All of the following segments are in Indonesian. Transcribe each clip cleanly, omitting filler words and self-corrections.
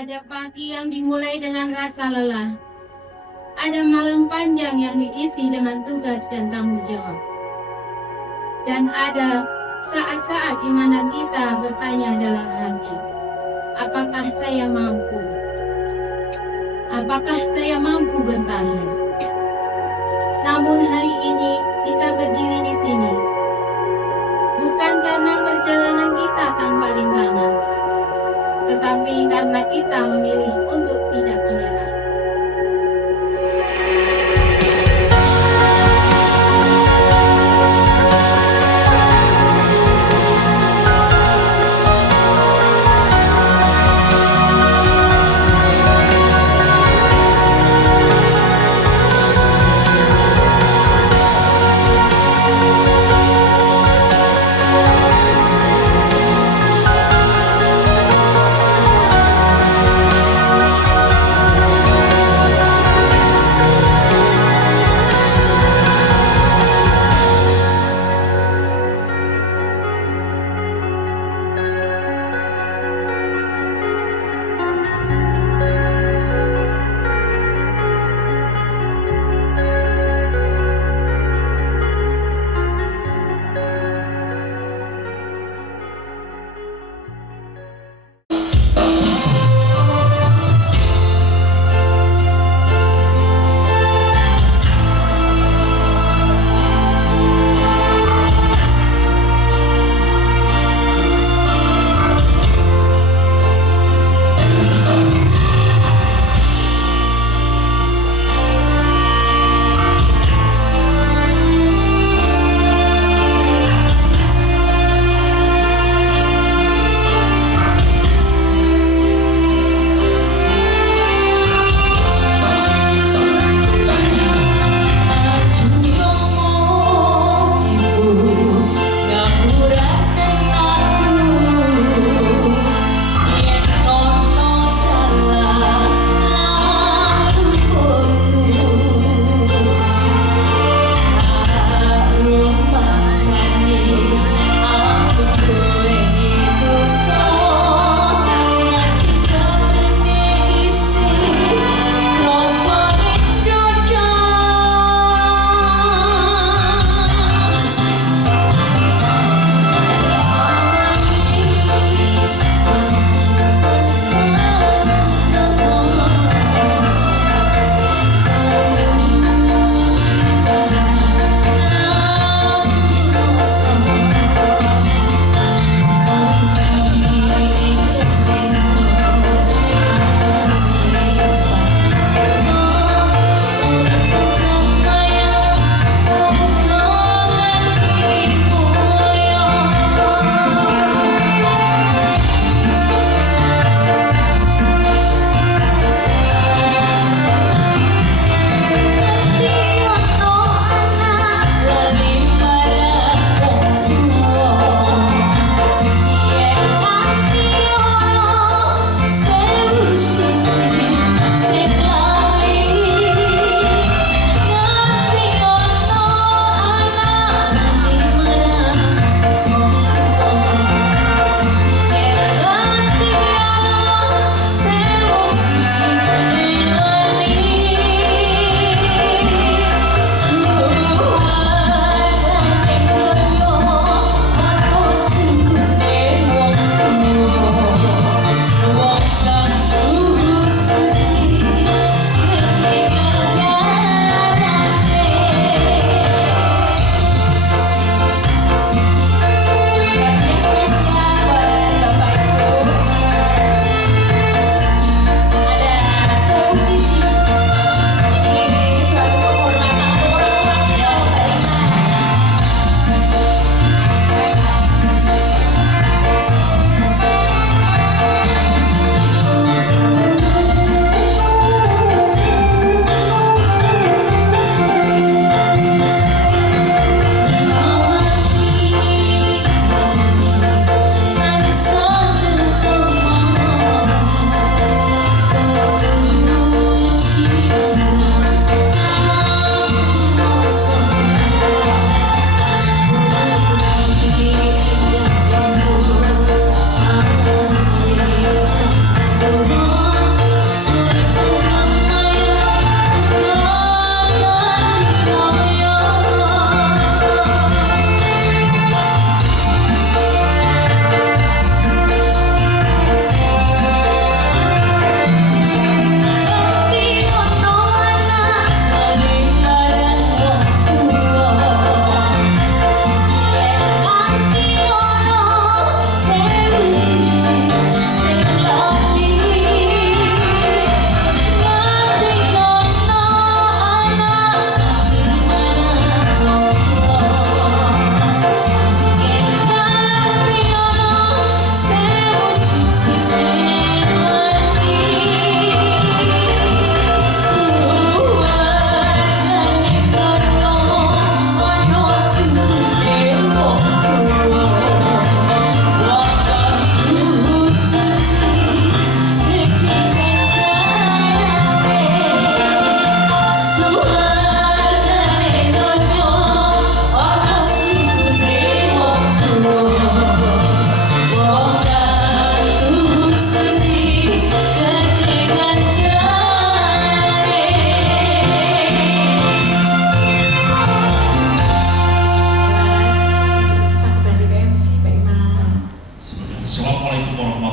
Ada pagi yang dimulai dengan rasa lelah. Ada malam panjang yang diisi dengan tugas dan tanggung jawab. Dan ada saat-saat di mana kita bertanya dalam hati, apakah saya mampu? Apakah saya mampu bertahan? Namun hari ini kita berdiri di sini, bukan karena perjalanan kita tanpa rintangan, tetapi karena kita memilih untuk tidak menyerah.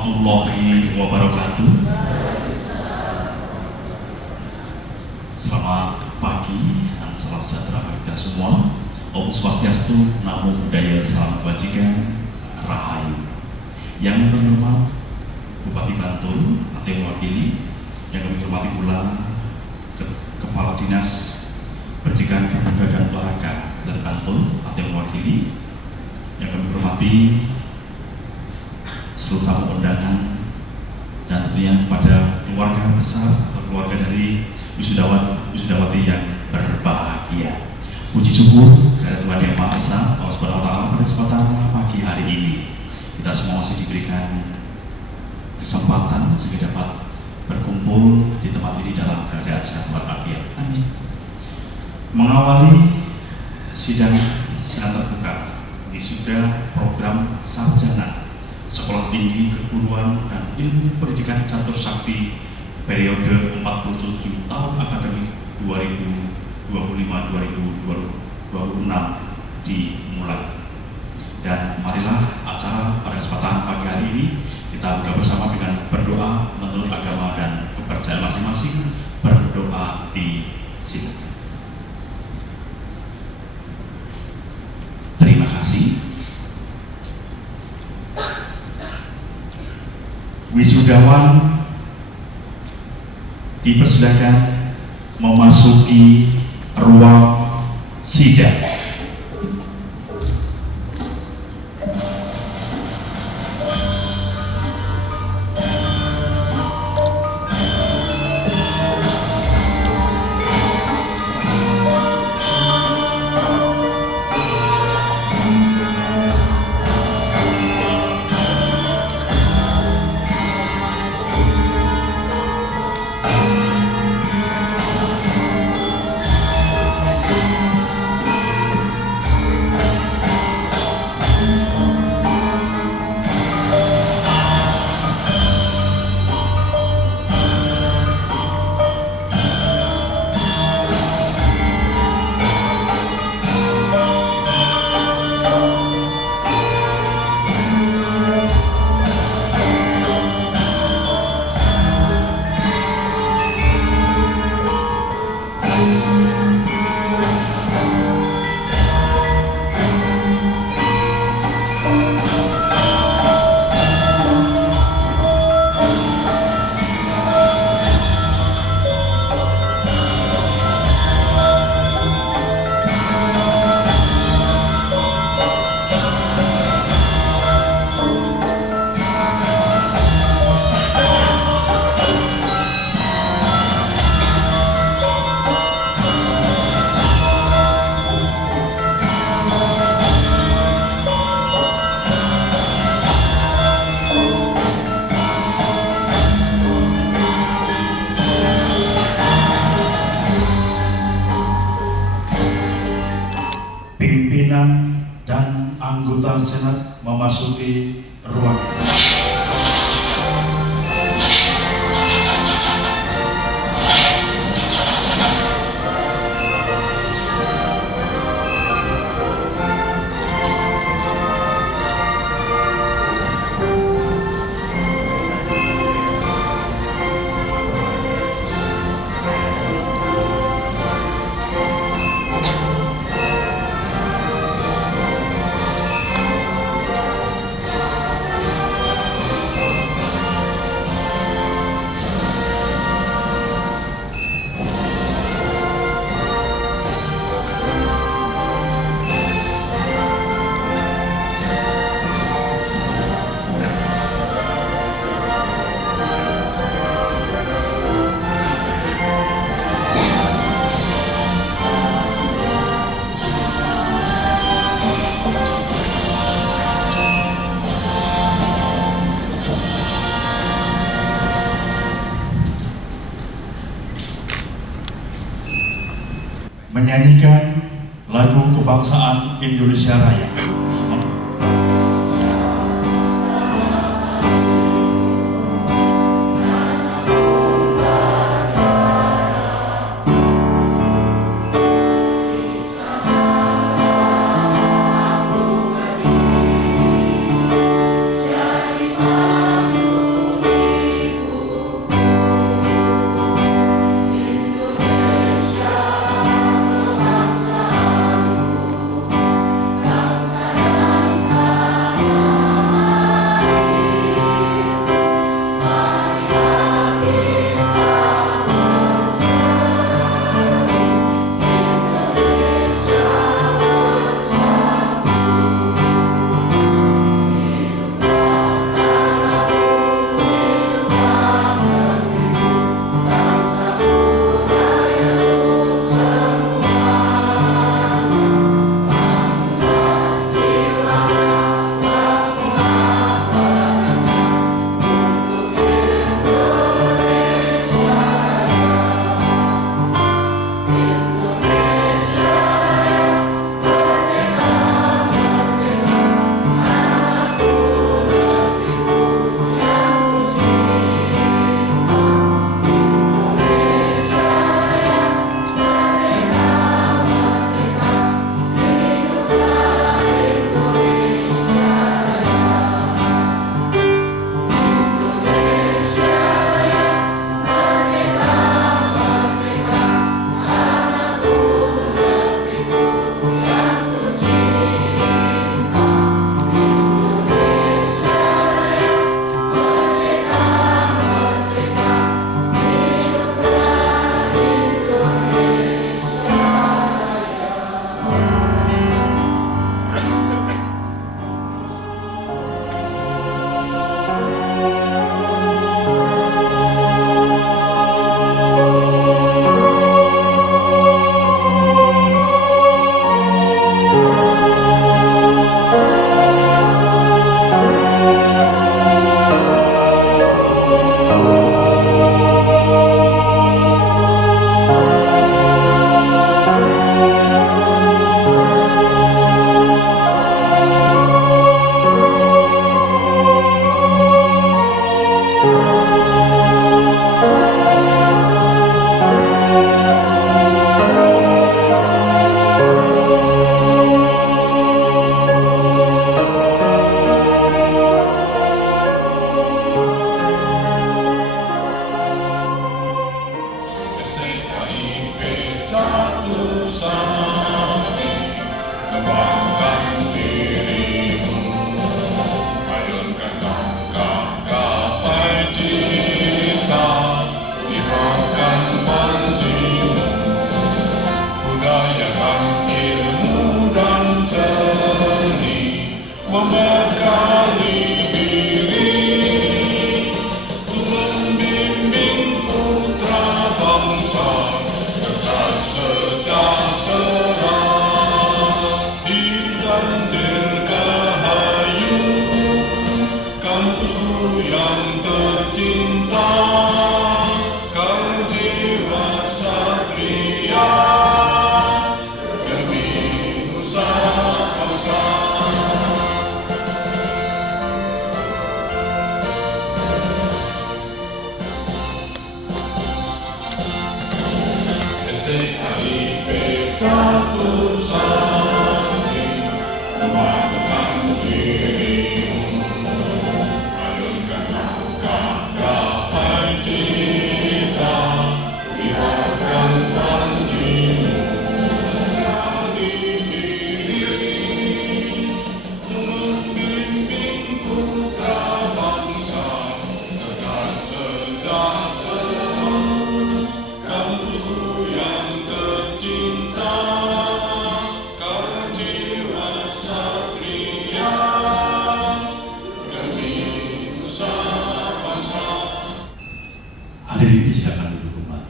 warahmatullahi wabarakatuh. Selamat pagi dan salam sejahtera bagi kita semua. Om Swastiastu, Namo Buddhaya, Salam Kebajikan, Rahayu. Yang terhormat Bupati Bantul atau mewakili, yang kami hormati pula Kepala Dinas Pendidikan, Kebudayaan dan Olahraga dari Bantul atau mewakili, yang kami hormati seluruh tamu undangan, dan tentunya kepada keluarga besar atau keluarga dari wisudawati yang berbahagia. Puji syukur kepada Tuhan Yang Maha Esa, Allah Subhanahu wa Ta'ala, pada kesempatan pagi hari ini kita semua masih diberikan kesempatan sehingga dapat berkumpul di tempat ini dalam keadaan sehat walafiat. Amin. Mengawali sidang terbuka wisuda program sarjana Sekolah Tinggi Keguruan dan Ilmu Pendidikan Catur Sakti periode 47 tahun akademik 2025-2026 dimulai. Dan marilah acara pada kesempatan pagi hari ini kita buka bersama dengan berdoa menurut agama dan kepercayaan masing-masing. Berdoa di sini. Terima kasih. Wisudawan dipersilakan memasuki ruang sidang. Pimpinan dan anggota Senat memasuki ruang. Menyanyikan lagu kebangsaan Indonesia Raya. Jadi madu Hadirin disilakan duduk kembali.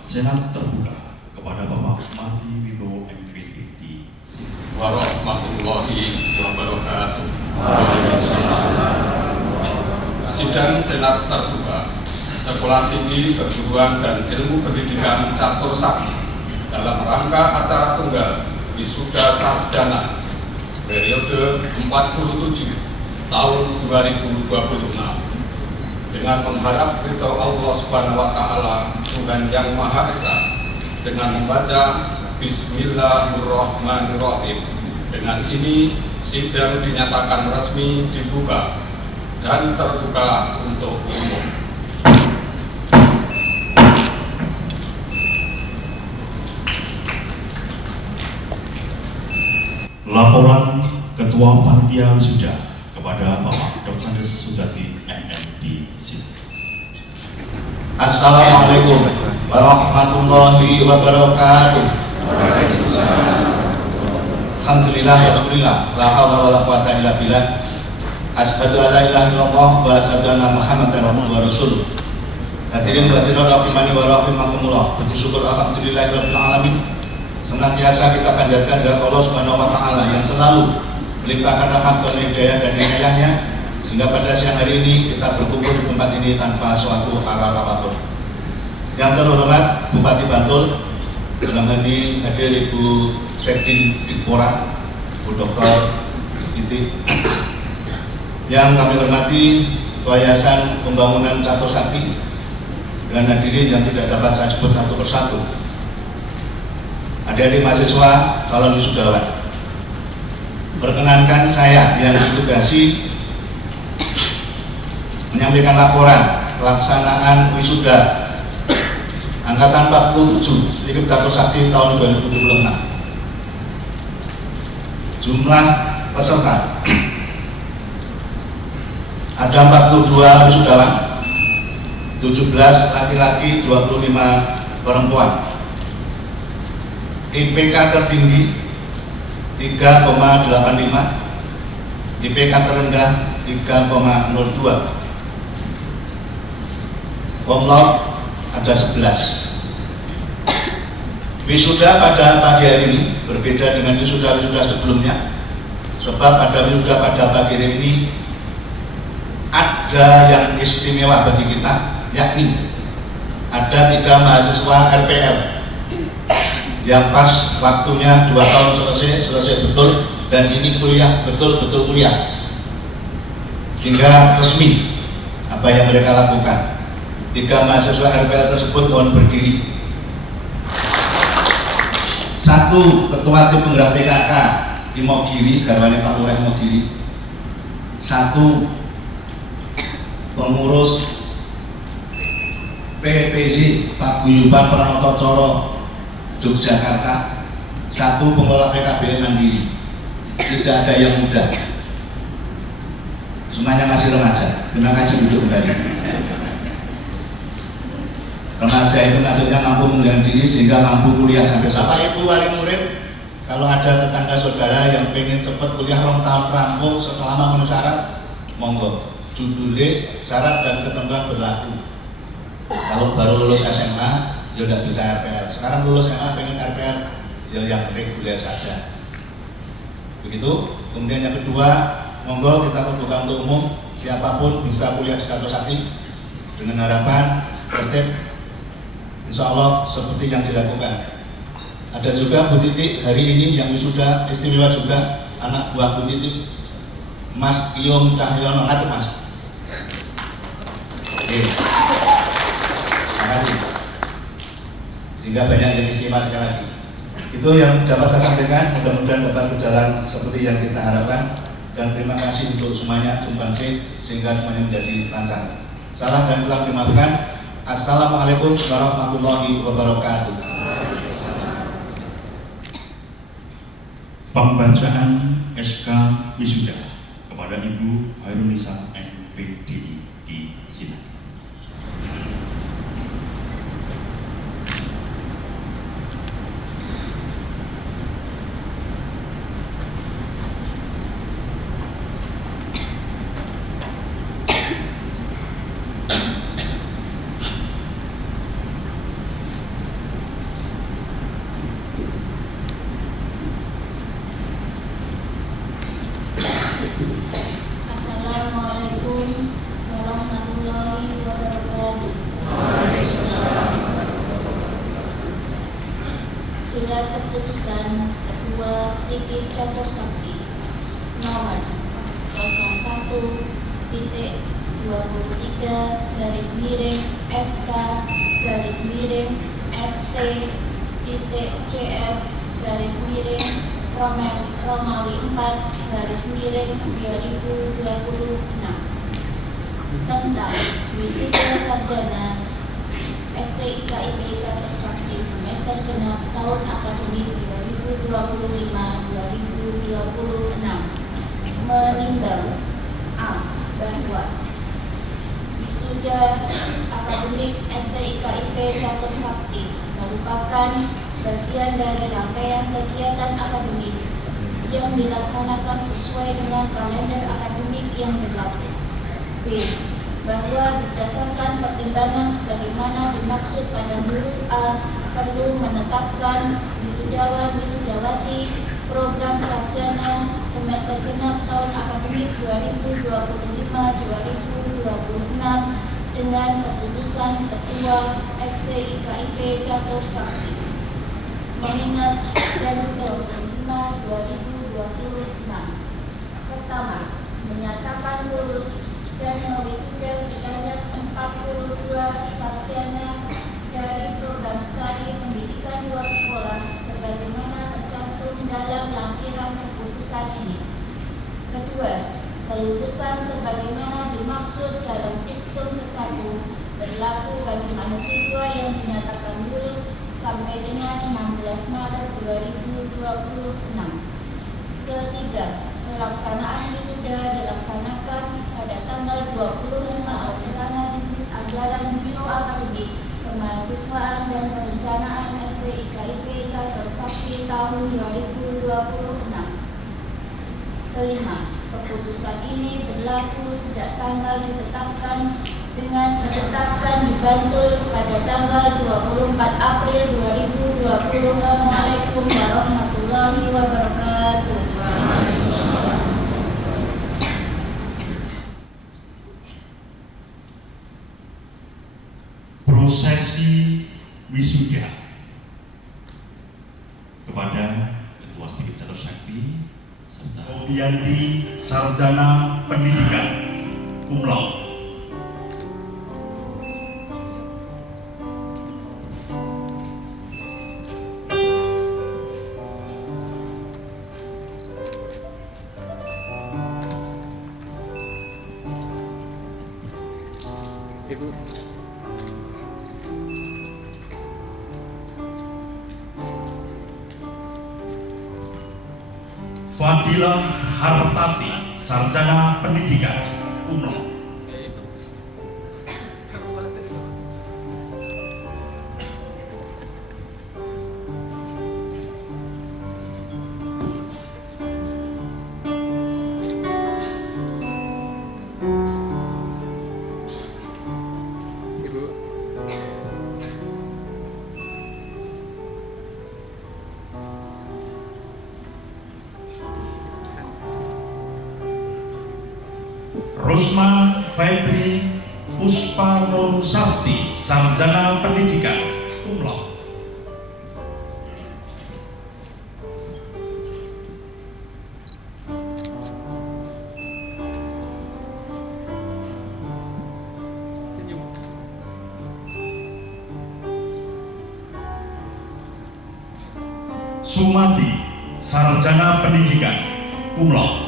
Senat terbuka kepada Bapak Mardi Wibowo MPD di sini. Warahmatullahi wabarakatuh. Sidang Senat terbuka Sekolah Tinggi Keguruan dan Ilmu Pendidikan Catur Sakti dalam rangka acara tunggal Wisuda Sarjana periode 47 tahun 2026 dengan mengharap ridho Allah Subhanahu wa Ta'ala, Tuhan Yang Maha Esa, dengan membaca Bismillahirrahmanirrahim. Dengan ini sidang dinyatakan resmi dibuka dan terbuka untuk umum. Laporan Ketua Panitia Wisuda kepada Bapak Dr. Andes Sujati MM di sini. Assalamualaikum warahmatullahi wabarakatuh. Alhamdulillah wa syukurillah, la haula wala quwata illa billah. Asyhadu an la ilaha illallah wa asyhadu anna Muhammadan abduhu wa rasuluh. Hadirin wa hadirat rahimani wa rahimakumullah. Puji syukur alhamdulillahirabbil alamin. Senantiasa kita panjatkan hadirat Allah Subhanahu wa Ta'ala yang selalu melimpahkan rahmat dan hidayah dan inayahnya, sehingga pada siang hari ini kita berkumpul di tempat ini tanpa suatu aral apapun. Yang terhormat Bupati Bantul, dalam hal ini hadir Ibu Sekdin Dikpora, Bu Dr. Titik. Yang kami hormati Ketua Yayasan Pembangunan Catur Sakti, dan hadirin yang tidak dapat saya sebut satu persatu. Adik-adik mahasiswa calon wisudawan, perkenankan saya yang ditugasi menyampaikan laporan pelaksanaan wisuda Angkatan 47 Stikip Catur Sakti tahun 2026. Jumlah peserta ada 42 wisudawan, 17 laki-laki, 25 perempuan. IPK tertinggi 3,85, IPK terendah 3,02. Cum laude ada 11. Wisuda pada pagi hari ini berbeda dengan wisuda-wisuda sebelumnya, sebab pada wisuda pada pagi hari ini ada yang istimewa bagi kita, yakni ada 3 mahasiswa RPL yang pas waktunya 2 tahun selesai betul, dan ini kuliah betul-betul kuliah, sehingga resmi apa yang mereka lakukan. 3 mahasiswa RPL tersebut mohon berdiri. 1 Ketua Tim Penggerak PKK Imogiri, garwane Pak Lurah Imogiri. 1 Pengurus PPJ Pak Guyuban Pranoto Coro Yogyakarta. 1 pengelola PKBM Mandiri. Tidak ada yang muda, semuanya masih remaja. Terima kasih, duduk kembali. Remaja itu maksudnya mampu mengendalikan diri sehingga mampu kuliah sampai Bapak Ibu wali murid, kalau ada tetangga saudara yang pengen cepat kuliah 2 tahun rampung setelah memenuhi syarat, monggo. Judulnya syarat dan ketentuan berlaku. Kalau baru lulus SMA, ya udah bisa RPL. Sekarang lulus SMA pengen RPL, ya yang reguler saja. Begitu. Kemudian yang kedua, monggo kita terbuka untuk umum, siapapun bisa kuliah di Catur Sakti dengan harapan tertib, insya Allah seperti yang dilakukan. Ada juga Bu Titik hari ini yang wisuda istimewa juga, anak buah Bu Titik, Mas Iyom Cahyono. Ngatur Mas. Oke. Terima kasih. Sehingga banyak yang istimewa sekali lagi. Itu yang dapat saya sampaikan, mudah-mudahan dapat berjalan seperti yang kita harapkan, dan terima kasih untuk semuanya sumbangsi sehingga semuanya menjadi lancar. Salam dan salam dimaafkan. Assalamualaikum warahmatullahi wabarakatuh. Pembacaan SK Wisuda kepada Ibu Hairunisa MPD di sini. Surat Keputusan Ketua Sedikit Catur Sakti nomor 01-TT2023-SK-CS-Romawi 4-2026 tentang wisuda sarjana STIKIP Catur Sakti semester genap tahun akademik 2025-2026 menimbang A. Bahwa wisuda akademik STIKIP Catur Sakti merupakan bagian dari rangkaian kegiatan akademik yang dilaksanakan sesuai dengan kalender akademik yang berlaku. B. Bahwa berdasarkan pertimbangan sebagaimana dimaksud pada huruf A, perlu menetapkan wisudawan-wisudawati program sarjana semester genap tahun akademik 2025-2026 dengan keputusan Ketua STIKIP Catur Sakti. Mengingat dan seterusnya 5/2026. Pertama, menyatakan lulus dan mewisuda sebanyak 42 sarjana dari program studi pendidikan luar sekolah sebagaimana tercantum dalam lampiran keputusan ini. Kedua, kelulusan sebagaimana dimaksud dalam diktum ke-1 berlaku bagi mahasiswa yang dinyatakan lulus sampai dengan 16 Maret 2026. Ketiga, pelaksanaan wisuda dilaksanakan pada tanggal 25 Agustus anggaran Biro Akademik Kemahasiswaan dan Perencanaan STIKIP Catur Sakti tahun 2026. Kelima, keputusan ini berlaku sejak tanggal ditetapkan dengan ditetapkan di Bantul pada tanggal 24 April 2020. Assalamualaikum warahmatullahi wabarakatuh. Prosesi wisuda kepada Ketua Sedikit Catur Sakti serta Obianti Sarjana Pendidikan Cum Laude. Ibu. Fadilah Hartati, Sarjana Pendidikan Cum Laude. Itu. Ibu. Rusma Febri Puspa Nur Sasti, Sarjana Pendidikan Cum Laude. Senyum. Sumati, Sarjana Pendidikan Cum Laude.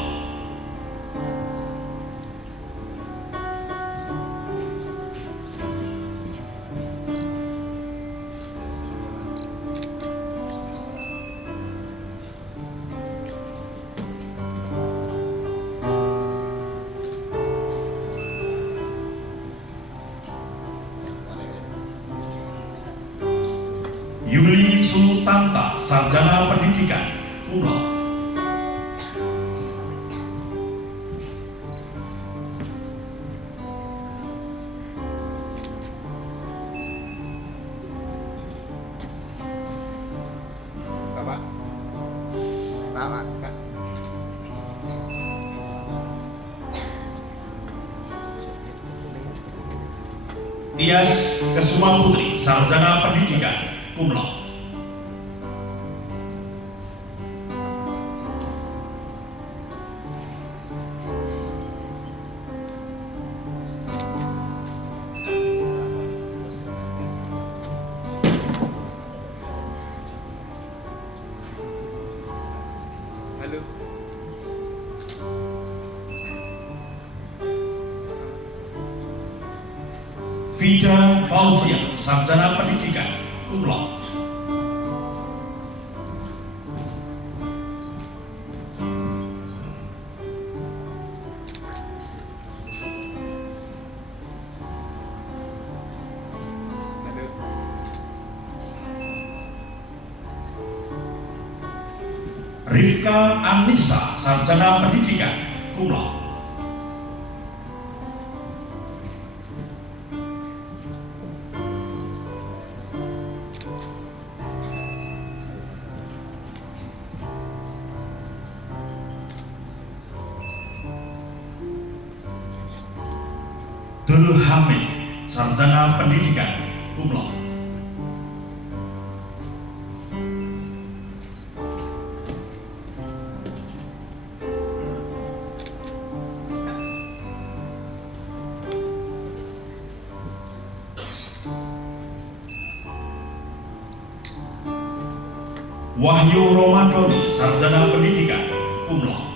Yuli Sultanta, Sarjana Pendidikan Cum Laude. Bapak. Bapak, Kak. Tias Kesuma Putri, Sarjana Pendidikan Cum Laude. Halo. Vida Fauzia, sarjana pendidikan, cum laude. Halo. Rifka Anissa, sarjana pendidikan, cum laude. Dul Hamid, sarjana pendidikan, cum laude. Wahyu Romadoni, sarjana pendidikan, cum laude.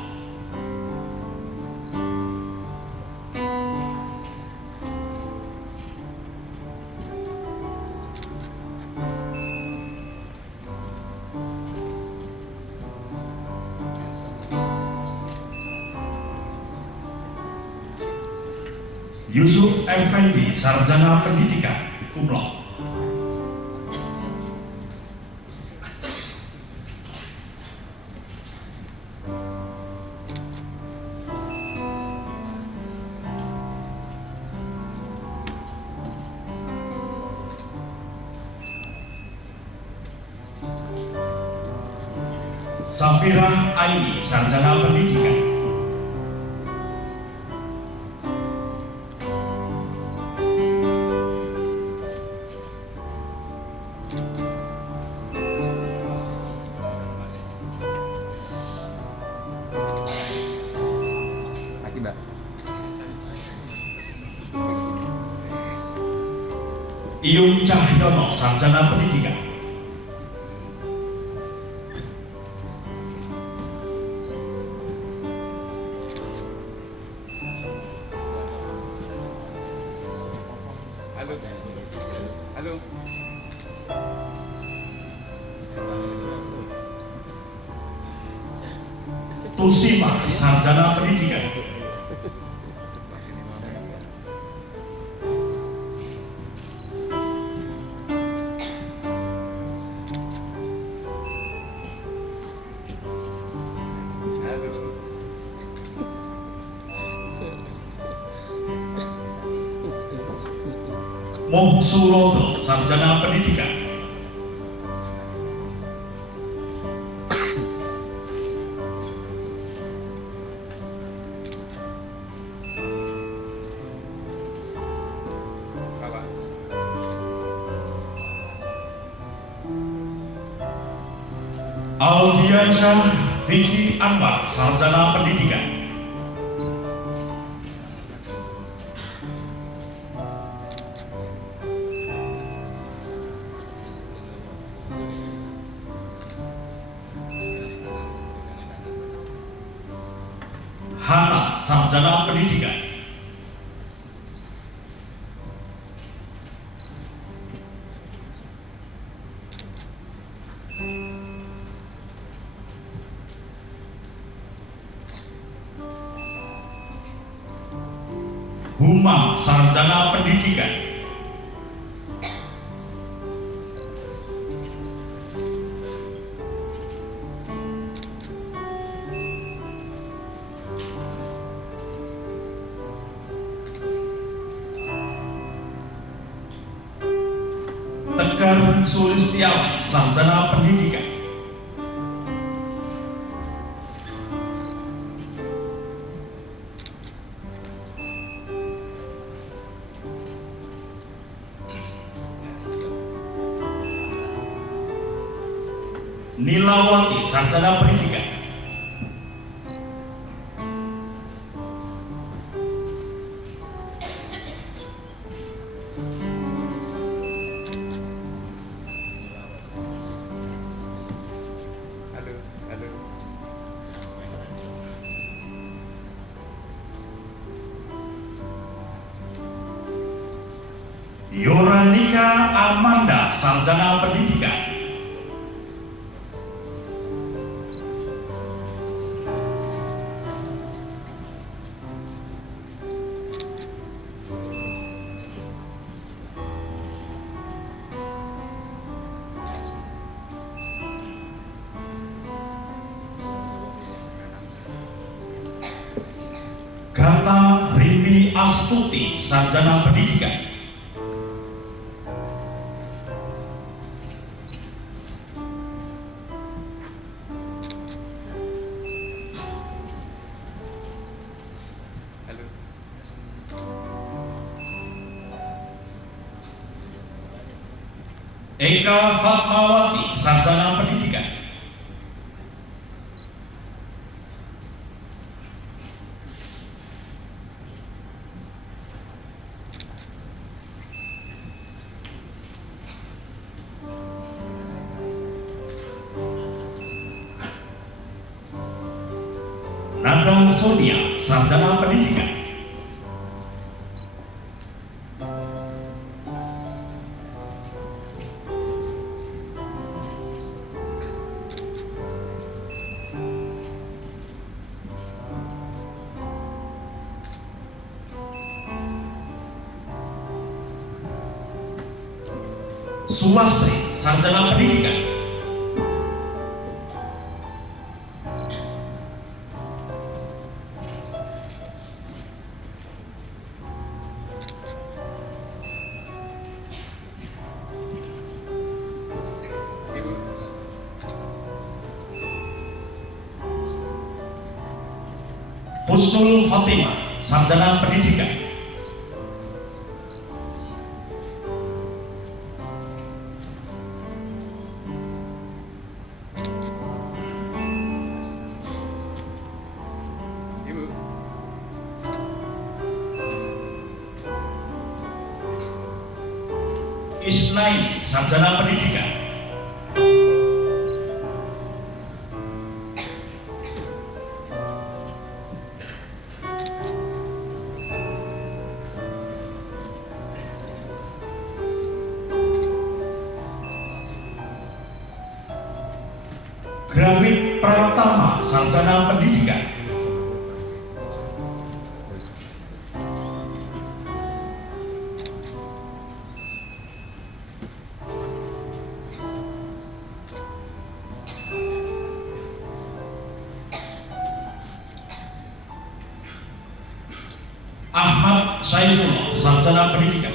Yusuf Effendi, sarjana pendidikan, cum laude. Safira Aini, sarjana pendidikan. Makasih, Mbak. Iyung Cahyono, sarjana pendidikan. Halo. Halo. Tusima, sarjana pendidikan. Halo. Moh Suroto, sarjana pendidikan. Bapak. Audiansyah Vicky Anwar, sarjana pendidikan. Hana, sarjana pendidikan. Huma, sarjana pendidikan. Tegar Sulistiawan, sarjana pendidikan. Nilawati, sarjana pendidikan. Halo. Halo. Yoranika Amanda, Sarjana Pendidikan. Gata Rini Astuti, Sarjana Pendidikan. Halo. Eka Fatmawati, Sarjana Pendidikan. Nadal Sonia, Sarjana Pendidikan. Suwasri, Sarjana Pendidikan. Ibu. Husnul Khotimah, Sarjana Pendidikan. Ibu. Isnaini, Sarjana Pendidikan. Grafit Pratama, Sarjana Pendidikan. Ahmad Saifullah, Sarjana Pendidikan.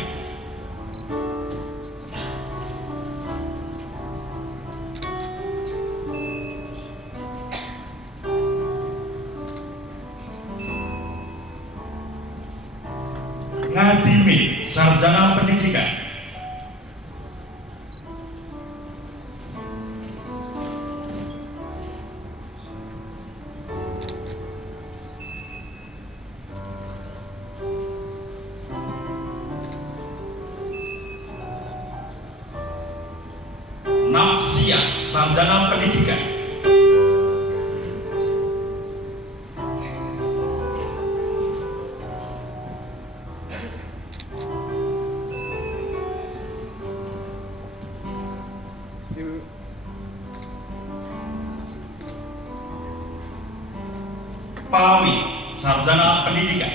Ngadimin, Sarjana Pendidikan. Napsia, Sarjana Pendidikan. Ibu. Pawi, Sarjana Pendidikan.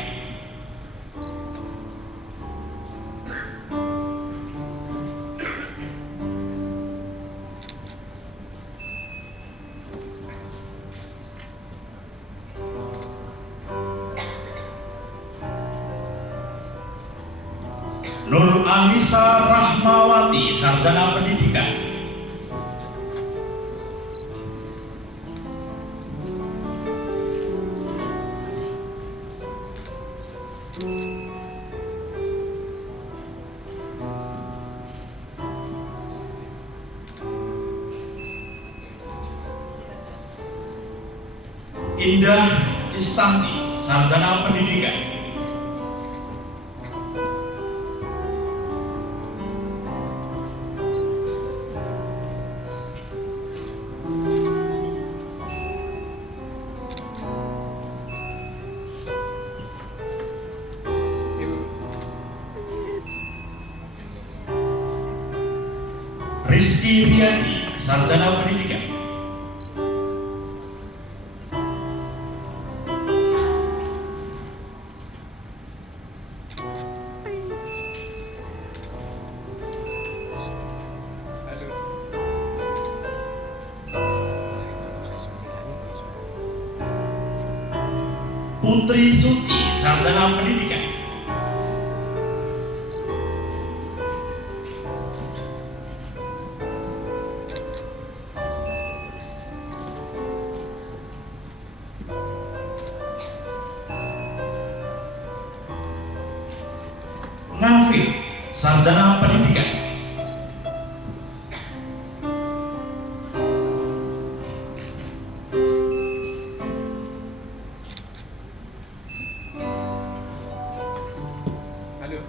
Nur Anissa Rahmawati, Sarjana Pendidikan. Indah Istanti, Sarjana Pendidikan. Ibu. Rizky Riyadi, Sarjana Pendidikan. Putri Suci, Sarjana Pendidikan. Nafif, Sarjana Pendidikan. Halo.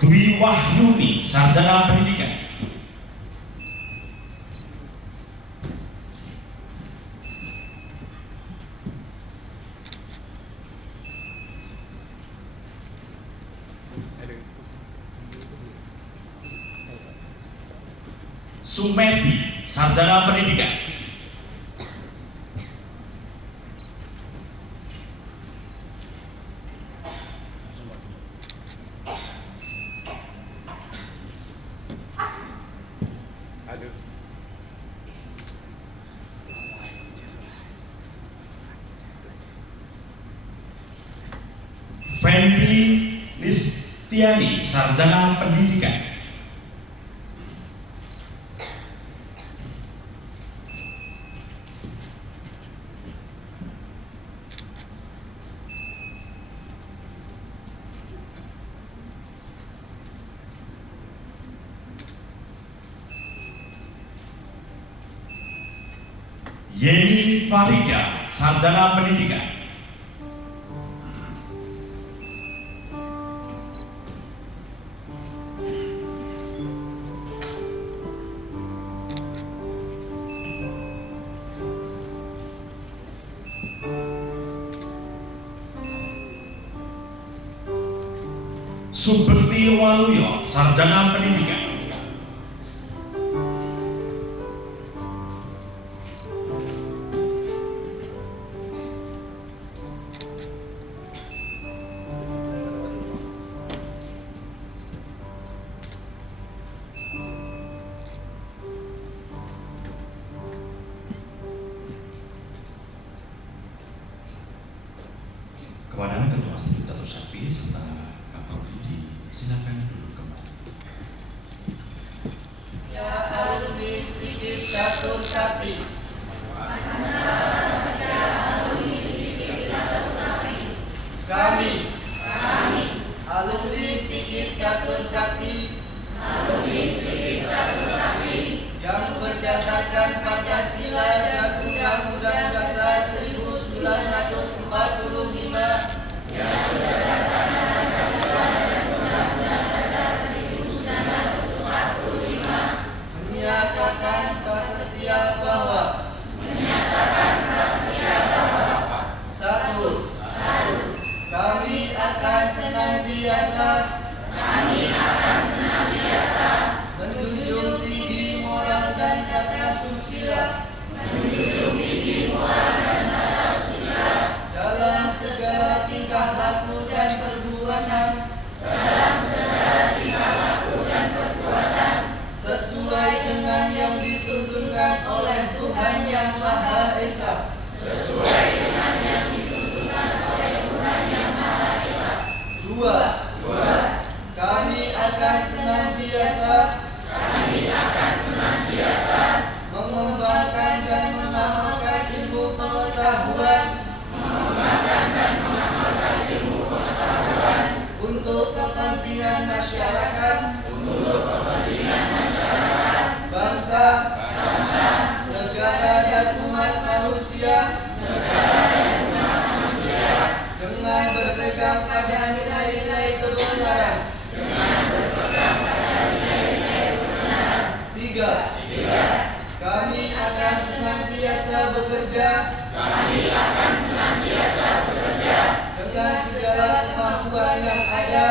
Dwi Wahyuni, Sarjana Pendidikan. Halo. Sumedi, Sarjana Pendidikan. Halo. Fendi Listiani, Sarjana Pendidikan. Yeni Farida, Sarjana Pendidikan. Suberti Waluyo, Sarjana Pendidikan. Kepada Ketua Masjid Datuk Syafi serta Kapolri silakan duduk kembali. Ya alumni Institut Catur Sakti. Kami alumni Institut Catur Sakti yang berdasarkan Pancasila dan Undang-Undang Dasar 1945 menyatakan prasetya bahwa satu, kami akan senantiasa menjunjung tinggi moral dan tata susila dalam segala tingkah laku dan perbuatan sesuai dengan yang dituntunkan oleh Tuhan Yang Maha Esa. Dua, kami akan senantiasa mengembangkan dan mengamalkan ilmu pengetahuan untuk kepentingan masyarakat, bangsa, negara dan umat manusia dengan berpegang pada nilai-nilai kebenaran. Tiga, kami akan senantiasa bekerja dengan segala kemampuan yang ada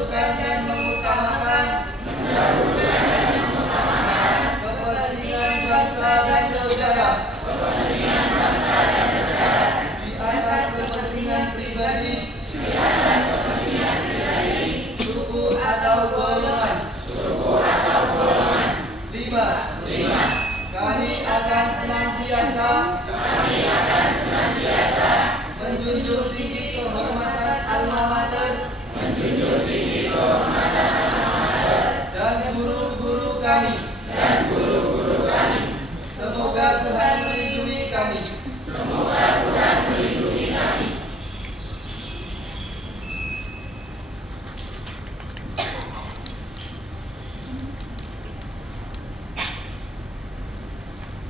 mendahulukan dan mengutamakan kepentingan bangsa dan negara di atas kepentingan pribadi, suku atau golongan. 5. Kami akan senantiasa menjunjung tinggi kehormatan alma mater dan guru-guru kami. Semoga Tuhan melindungi kami.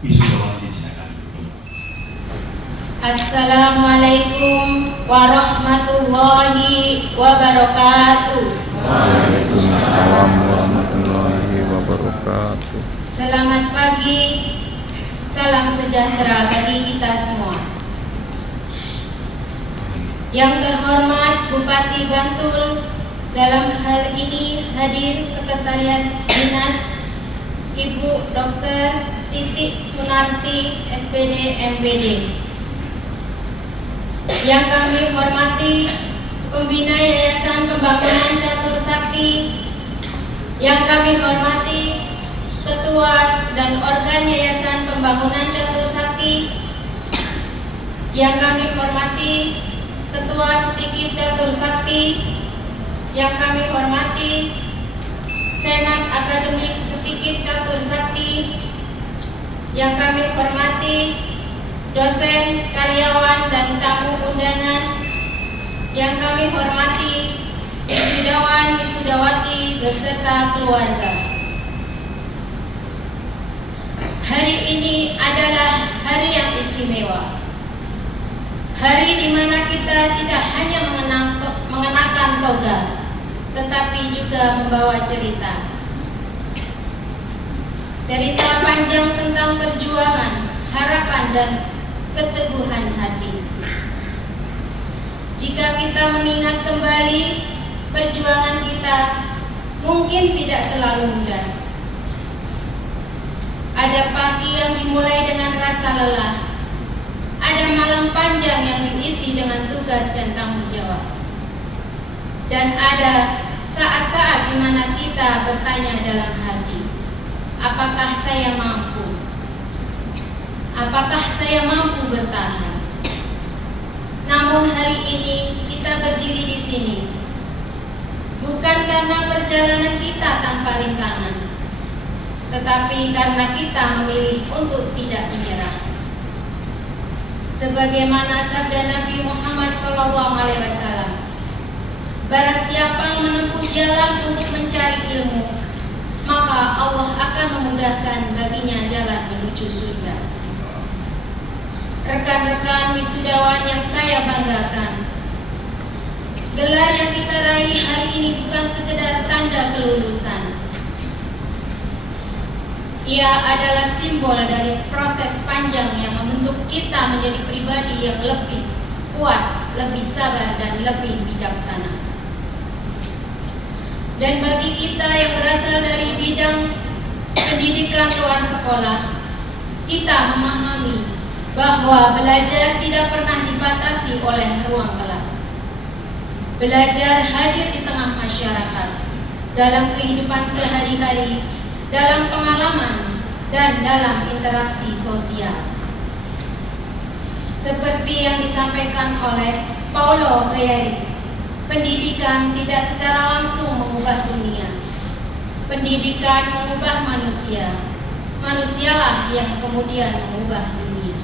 Wisudawati silakan duduk. Assalamualaikum warahmatullahi wabarakatuh. Waalaikumsalam warahmatullahi wabarakatuh. Selamat pagi, salam sejahtera bagi kita semua. Yang terhormat Bupati Bantul, dalam hal ini hadir Sekretaris Dinas Ibu Dr. Titik Sunarti SPD MPD. Yang kami hormati Pembina Yayasan Pembangunan Catur Sakti, yang kami hormati Ketua dan Organ Yayasan Pembangunan Catur Sakti, yang kami hormati Ketua Sedikit Catur Sakti, yang kami hormati Senat Akademik Sedikit Catur Sakti, yang kami hormati dosen, karyawan, dan tamu undangan, yang kami hormati wisudawan, wisudawati, beserta keluarga. Hari ini adalah hari yang istimewa. Hari di mana kita tidak hanya mengenakan toga, tetapi juga membawa cerita. Cerita panjang tentang perjuangan, harapan, dan keteguhan hati. Jika kita mengingat kembali perjuangan kita, mungkin tidak selalu mudah. Ada pagi yang dimulai dengan rasa lelah. Ada malam panjang yang diisi dengan tugas dan tanggung jawab. Dan ada saat-saat di mana kita bertanya dalam hati, apakah saya mampu? Apakah saya mampu bertahan? Namun hari ini kita berdiri di sini bukan karena perjalanan kita tanpa rintangan, tetapi karena kita memilih untuk tidak menyerah. Sebagaimana sabda Nabi Muhammad SAW, barang siapa menempuh jalan untuk mencari ilmu, maka Allah akan memudahkan baginya jalan menuju surga. Rekan-rekan wisudawan yang saya banggakan, gelar yang kita raih hari ini bukan sekedar tanda kelulusan. Ia adalah simbol dari proses panjang yang membentuk kita menjadi pribadi yang lebih kuat, lebih sabar, dan lebih bijaksana. Dan bagi kita yang berasal dari bidang pendidikan luar sekolah, kita memahami bahwa belajar tidak pernah dibatasi oleh ruang kelas. Belajar hadir di tengah masyarakat, dalam kehidupan sehari-hari, dalam pengalaman, dan dalam interaksi sosial. Seperti yang disampaikan oleh Paulo Freire, pendidikan tidak secara langsung mengubah dunia. Pendidikan mengubah manusia. Manusialah yang kemudian mengubah dunia.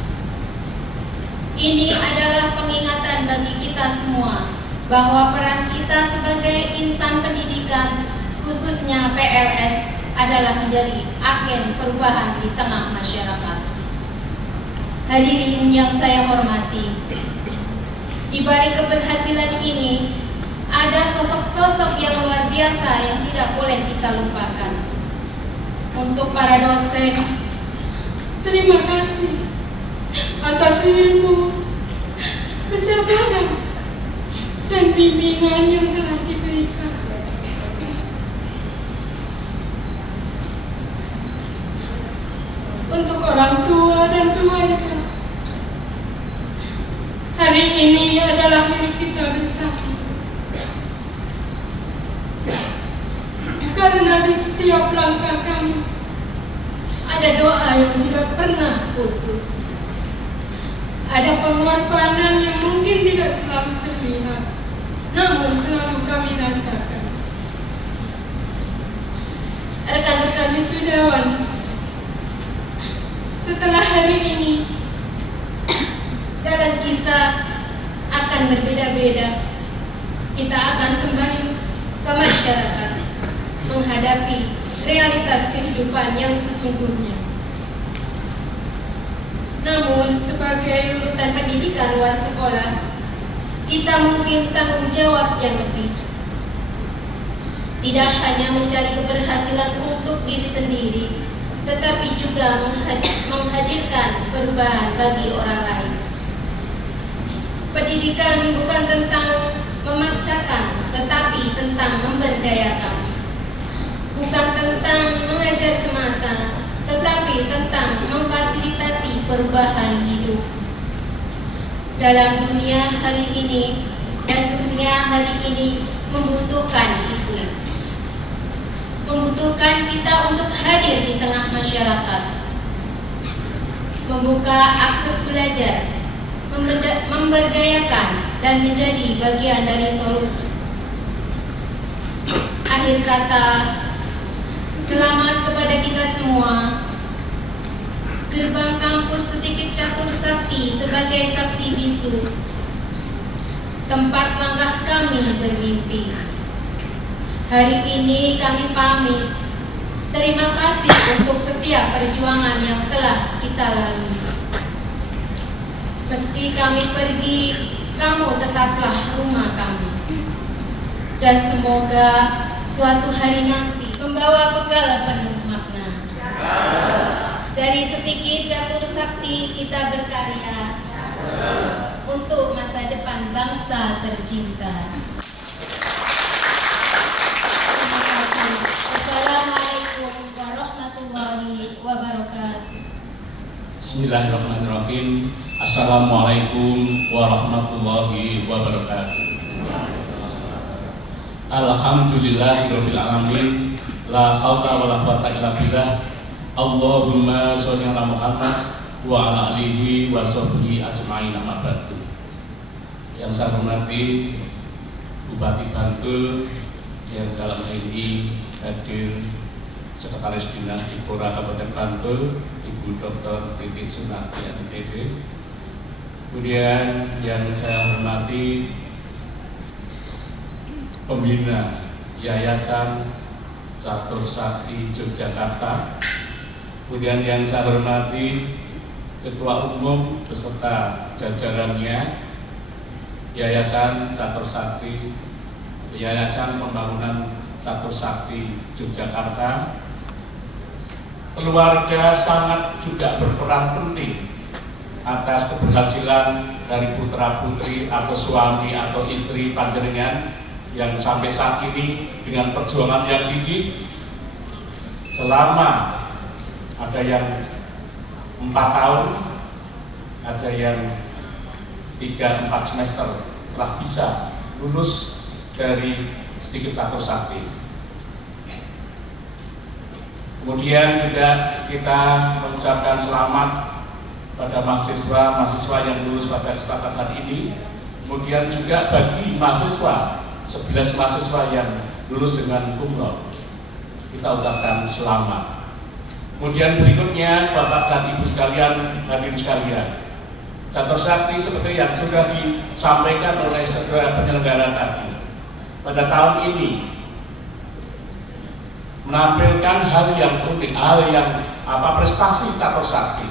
Ini adalah pengingatan bagi kita semua bahwa peran kita sebagai insan pendidikan, khususnya PLS, adalah menjadi agen perubahan di tengah masyarakat. Hadirin yang saya hormati, di balik keberhasilan ini ada sosok-sosok yang luar biasa yang tidak boleh kita lupakan. Untuk para dosen, terima kasih atas ilmu, kesabaran, dan bimbingan yang telah diberikan. karena di setiap langkah kami ada doa yang tidak pernah putus. Ada pengorbanan yang mungkin tidak selalu terlihat, namun selalu kami rasakan. Rekan-rekan wisudawan, setelah hari ini jalan kita akan berbeda-beda. Kita akan kembali ke masyarakat menghadapi realitas kehidupan yang sesungguhnya. Namun, sebagai lulusan pendidikan luar sekolah, kita mungkin tanggung jawab yang lebih. Tidak hanya mencari keberhasilan untuk diri sendiri, tetapi juga menghadirkan perubahan bagi orang lain. Pendidikan bukan tentang memaksakan, tetapi tentang memberdayakan. Bukan tentang mengajar semata, tetapi tentang memfasilitasi perubahan hidup. Dalam dunia hari ini, dan dunia hari ini membutuhkan itu. Membutuhkan kita untuk hadir di tengah masyarakat, membuka akses belajar, memberdayakan, dan menjadi bagian dari solusi. Akhir kata, selamat kepada kita semua. Gerbang kampus Sedikit Catur Sakti sebagai saksi bisu, tempat langkah kami bermimpi. Hari ini kami pamit. Terima kasih untuk setiap perjuangan yang telah kita lalui. Meski kami pergi, kamu tetaplah rumah kami. Dan semoga suatu hari nanti membawa bekal penuh makna. Dari Sedikit Catur Sakti kita berkarya untuk masa depan bangsa tercinta. Terima kasih. Wassalamualaikum warahmatullahi wabarakatuh. Bismillahirrahmanirrahim. Assalamualaikum warahmatullahi wabarakatuh. Alhamdulillahirabbil alamin. La haula wala quwwata illa billah. Allahumma sholli ala Muhammad wa ala alihi wa sahbihi ajma'in, amma ba'du. Yang saya hormati Bupati Bantul yang dalam hal ini hadir Sekretaris Dinas Dipora Kabupaten Bantul, Ibu Dr. Titik Sunarti MPD. Kemudian yang saya hormati pembina Yayasan Catur Sakti Yogyakarta. Kemudian yang saya hormati Ketua Umum beserta jajarannya Yayasan Catur Sakti, Yayasan Pembangunan Catur Sakti Yogyakarta. Keluarga sangat juga berperan penting atas keberhasilan dari putra-putri atau suami atau istri panjenengan yang sampai saat ini dengan perjuangan yang tinggi selama ada yang 4 tahun, ada yang 3-4 semester telah bisa lulus dari Sedikit Catur Sakti. Kemudian juga kita mengucapkan selamat pada mahasiswa yang lulus pada kesempatan hari ini. Kemudian juga bagi mahasiswa, 11 mahasiswa yang lulus dengan cum laude, kita ucapkan selamat. Kemudian berikutnya Bapak dan Ibu sekalian, hadirin sekalian, Catur Sakti seperti yang sudah disampaikan oleh saudara penyelenggara tadi, pada tahun ini menampilkan hal yang unik, hal yang prestasi Catur Sakti,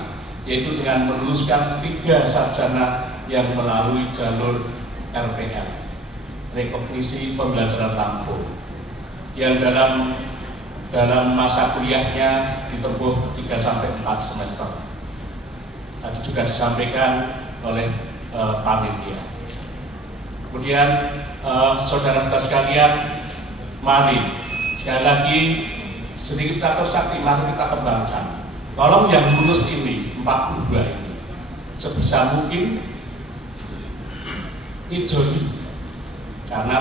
yaitu dengan meluluskan 3 sarjana yang melalui jalur RPL, rekognisi pembelajaran lampung, yang dalam masa kuliahnya ditempuh 3-4 semester. Tadi juga disampaikan oleh panitia. Kemudian saudara-saudara sekalian, mari sekali lagi Sedikit Catur Sakti mari kita kembangkan. Tolong yang lulus ini 42 ini sebisa mungkin ijoli, karena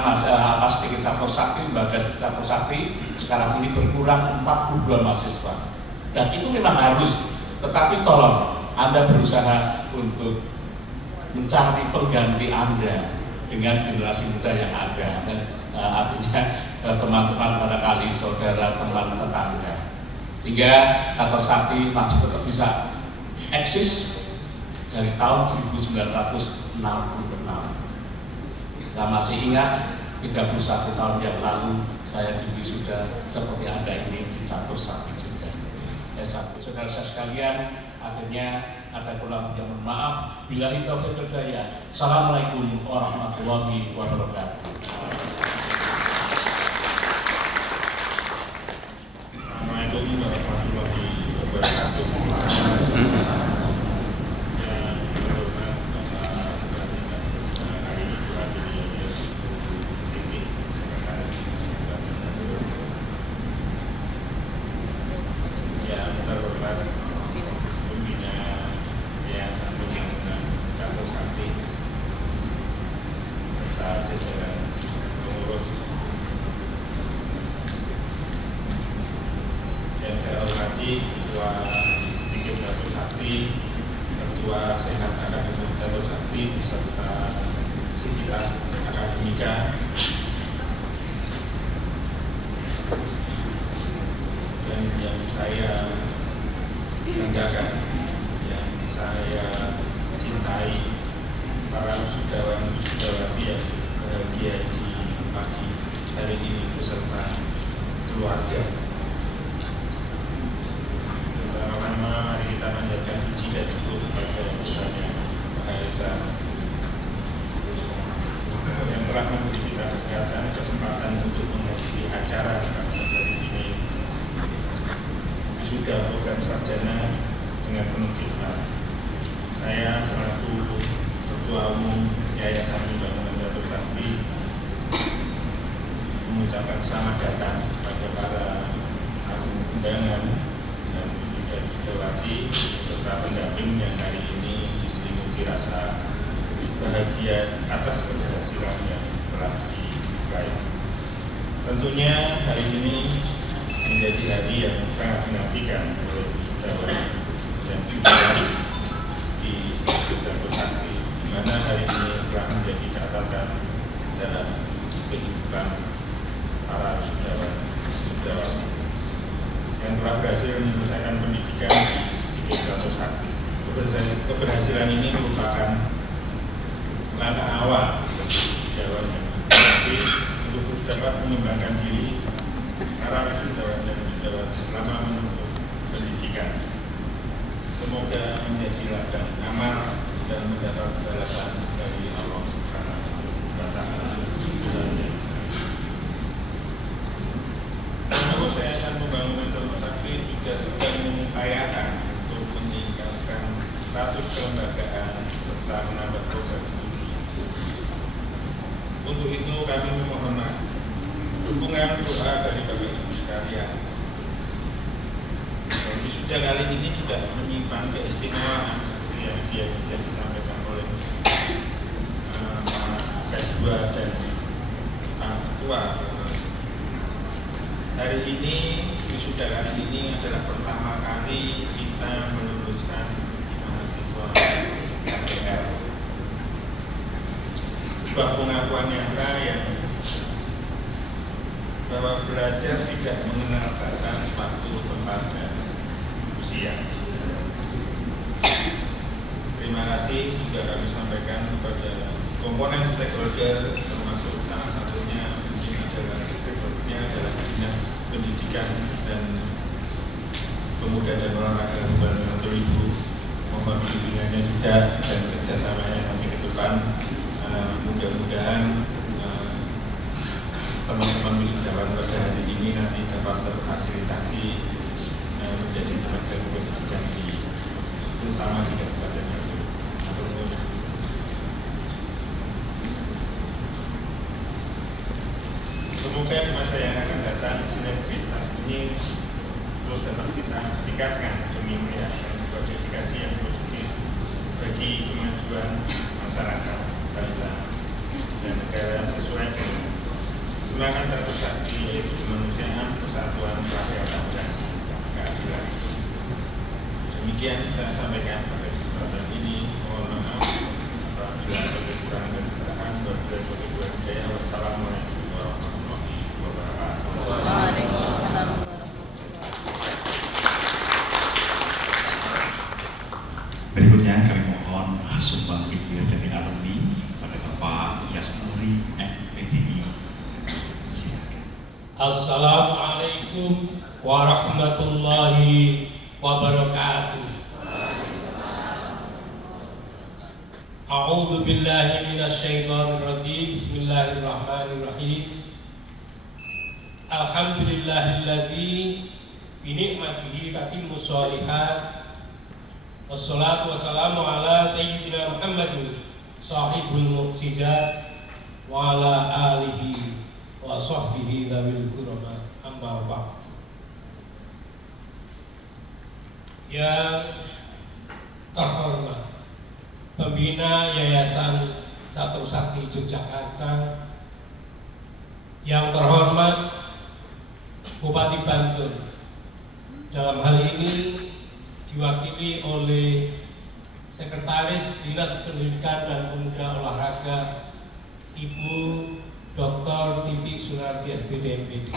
Sekitator Sakti, lembaga Sekitator Sakti sekarang ini berkurang 42 mahasiswa, dan itu memang harus. Tetapi tolong Anda berusaha untuk mencari pengganti Anda dengan generasi muda yang ada, dan artinya teman-teman barangkali saudara, teman tetangga, sehingga Sekitator Sakti masih tetap bisa eksis dari tahun 1966. Saya masih ingat 31 tahun yang lalu saya diwisuda seperti Anda ini di Catur Sakti juga. S1. Saudara sekalian, akhirnya ada kurang yang mohon maaf. Billahi taufiq wal hidayah. Assalamualaikum warahmatullahi wabarakatuh. Assalamualaikum warahmatullahi wabarakatuh. Yang saya hormati Ketua Dikip Catur Sakti, Ketua Senat Akademi Catur Sakti beserta Sivitas Akademika, dan yang saya banggakan, yang saya cintai, para wisudawan-wisudawati yang bahagia di pagi hari ini beserta keluarga. Pertama-tama mari kita panjatkan puji dan syukur kepada Tuhannya Maha Esa yang telah memberi kita kesempatan untuk menghadiri acara di pagi hari ini, wisuda program sarjana dengan penuh khidmat. Saya selaku Ketua Umum Yayasan Pembangunan Catur Sakti mengucapkan selamat datang kepada para tamu undangan dan wisudawati serta pendamping yang hari ini diselimuti rasa bahagia atas keberhasilan yang telah diraih. Tentunya hari ini menjadi hari yang sangat dinantikan oleh wisudawan dan wisudawati di Catur Sakti, di mana hari ini telah menjadi catatan dalam kehidupan para wisudawan yang telah berhasil menyelesaikan pendidikan di Catur Sakti. Keberhasilan ini merupakan langkah awal wisudawan yang berarti untuk dapat mengembangkan diri para wisudawan dan wisudawati selama menempuh pendidikan. Semoga menjadi ladang amal dan mendapat balasan dari Allah Subhanahu wa Ta'ala. Yayasan Pembangunan Catur Sakti juga sedang mengupayakan untuk meningkatkan status kelembagaan serta menambah program studi. Untuk itu kami memohon dukungan doa dari Bapak Ibu sekalian. Wisuda kali ini juga menyimpan keistimewaan seperti yang dia juga disampaikan oleh Pak Kedua dan Pak Ketua. Hari ini, wisuda kali ini adalah pertama kali kita meluluskan mahasiswa KPR. Sebuah pengakuan nyata yang bahwa belajar tidak mengenal batas waktu, tempat, dan usia. Terima kasih juga kami sampaikan kepada komponen stakeholder, termasuk salah satunya adalah Dinas Pendidikan dan Pemuda dan Olahraga Kabupaten Guntur Ibu. Mohon bimbingannya juga dan kerjasamanya nanti ke depan. Mudah-mudahan teman-teman wisudawan pada hari ini nanti dapat terfasilitasi menjadi tenaga pendidikan terutama di Kabupaten Guntur. Semoga di masa yang akan datang sinergitas ini terus dapat kita tingkatkan demi melihatkan sebuah dedikasi yang positif bagi kemajuan masyarakat, bangsa, dan negara sesuai dengan bakti, yaitu kemanusiaan, persatuan, kerakyatan, dan keadilan. Demikian saya sampaikan pada kesempatan ini. Mohon maaf apabila ada kekurangan dan kesalahan. Wassalamualaikum warahmatullahi wabarakatuh. Waalaikumsalam. Berikutnya kami mohon sumbang pikir dari alumni pada Bapak Yasmuri MPDI. Silakan. Assalamualaikum warahmatullahi wabarakatuh. A'udzu billahi minasyaitonir rajim. Bismillahirrahmanirrahim. Alhamdulillahilladzi bi ni'matihi tatimmu shalihat. Wassalatu wassalamu ala sayyidina Muhammadin sahibul mu'jizat wa ala alihi wa sahbihi dzawil kurama. Amma ba'd. Yang terhormat Pembina Yayasan Catur Sakti Yogyakarta, yang terhormat Bupati Bantul, dalam hal ini diwakili oleh Sekretaris Dinas Pendidikan dan Pemuda Olahraga Ibu Dr. Titi Sunarti SPD MPD,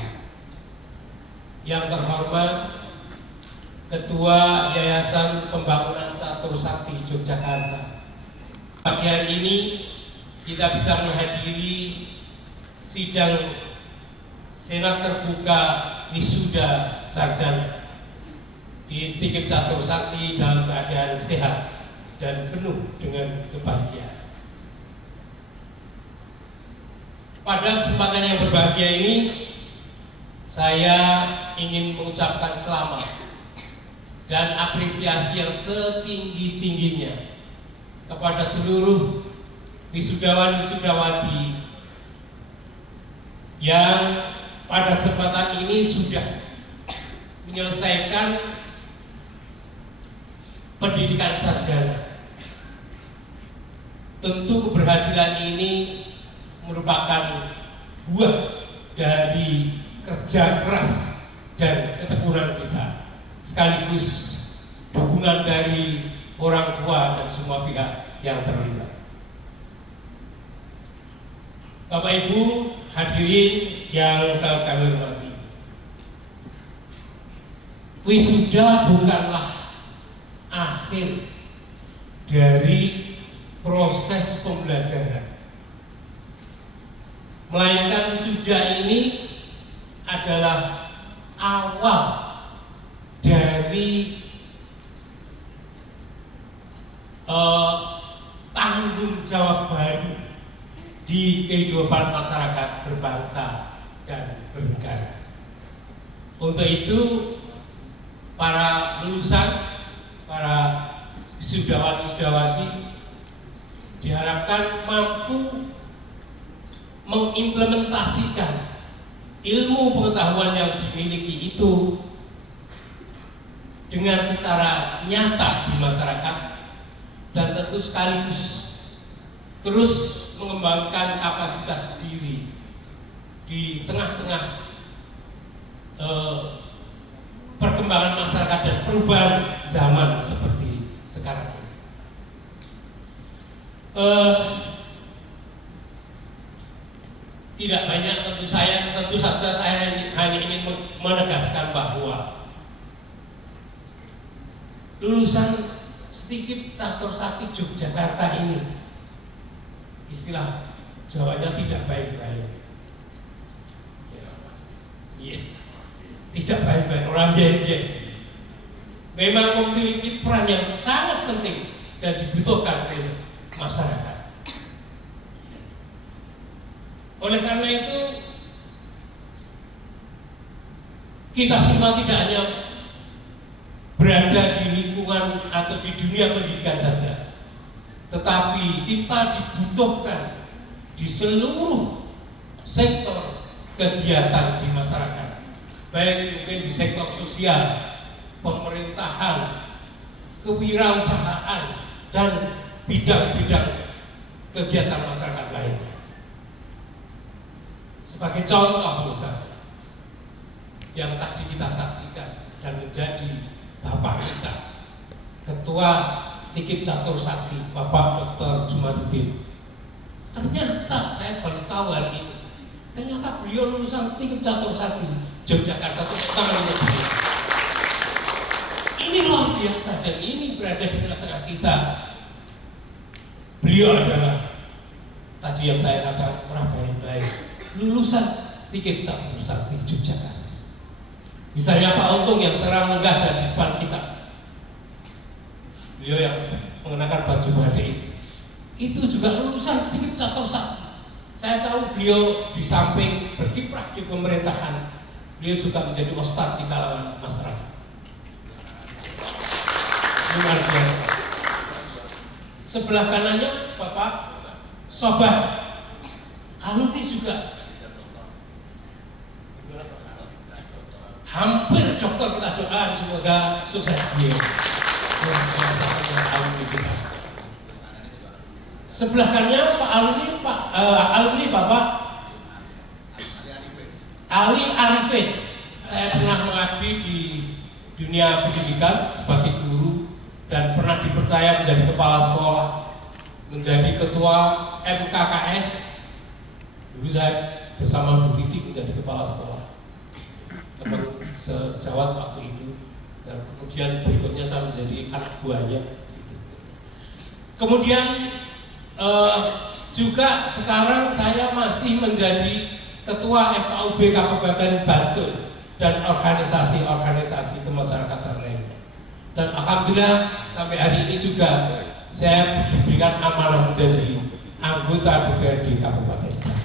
yang terhormat Ketua Yayasan Pembangunan Catur Sakti Yogyakarta. Pagi hari ini kita bisa menghadiri sidang Senat Terbuka Wisuda Sarjana di Stikip Catur Sakti dalam keadaan sehat dan penuh dengan kebahagiaan. Pada kesempatan yang berbahagia ini, saya ingin mengucapkan selamat dan apresiasi yang setinggi-tingginya kepada seluruh wisudawan-wisudawati yang pada kesempatan ini sudah menyelesaikan pendidikan sarjana. Tentu keberhasilan ini merupakan buah dari kerja keras dan ketekunan kita, sekaligus dukungan dari orang tua dan semua pihak yang terlibat. Bapak Ibu hadirin yang sangat kami hormati, wisuda bukanlah akhir dari proses pembelajaran, melainkan wisuda ini adalah awal dari tanggung jawab baru di kehidupan masyarakat berbangsa dan bernegara. Untuk itu, para lulusan, para wisudawan-wisudawati diharapkan mampu mengimplementasikan ilmu pengetahuan yang dimiliki itu dengan secara nyata di masyarakat, dan tentu sekaligus terus mengembangkan kapasitas diri di tengah-tengah perkembangan masyarakat dan perubahan zaman seperti sekarang ini. Tidak banyak, tentu saja saya hanya ingin menegaskan bahwa lulusan Stikip Catur Sakti Yogyakarta ini, istilah Jawanya tidak baik-baik. Ya, tidak baik-baik, orang yen-yen. Memang memiliki peran yang sangat penting dan dibutuhkan oleh masyarakat. Oleh karena itu, kita semua tidak hanya berada di lingkungan atau di dunia pendidikan saja, tetapi kita dibutuhkan di seluruh sektor kegiatan di masyarakat, baik mungkin di sektor sosial, pemerintahan, kewirausahaan, dan bidang-bidang kegiatan masyarakat lainnya. Sebagai contoh misalnya, yang tadi kita saksikan dan menjadi Bapak kita, Ketua Stikip Catur Sakti, Bapak Dr. Jumaduddin. Ternyata saya baru tahu hari ini, ternyata beliau lulusan Stikip Catur Sakti Yogyakarta. Ini luar biasa, dan ini berada di tengah-tengah kita. Beliau adalah tadi yang saya katakan orang baik-baik, lulusan Stikip Catur Sakti Yogyakarta. Misalnya Pak Untung yang serang megah di depan kita, beliau yang mengenakan baju batik itu juga lulusan Stikip Catur Sakti. Saya tahu beliau di samping berkiprah di pemerintahan, beliau juga menjadi ustadz di kalangan masyarakat. Luar biasa. Sebelah kanannya Bapak Sobat, alumni juga hampir dokter, kita doakan semoga sukses dia. Alumni juga. Sebelah kanannya Pak alumni Bapak Ali Arifin. Saya pernah mengabdi di dunia pendidikan sebagai guru dan pernah dipercaya menjadi kepala sekolah, menjadi ketua MKKS. Dulu saya bersama Bu Titi menjadi kepala sekolah, teman sejawat waktu itu, dan kemudian berikutnya saya menjadi anak buahnya. Kemudian juga sekarang saya masih menjadi ketua FKUB Kabupaten Bantul dan organisasi-organisasi kemasyarakatan lainnya. Dan alhamdulillah sampai hari ini juga saya diberikan amanah menjadi anggota DPRD Kabupaten Bantul.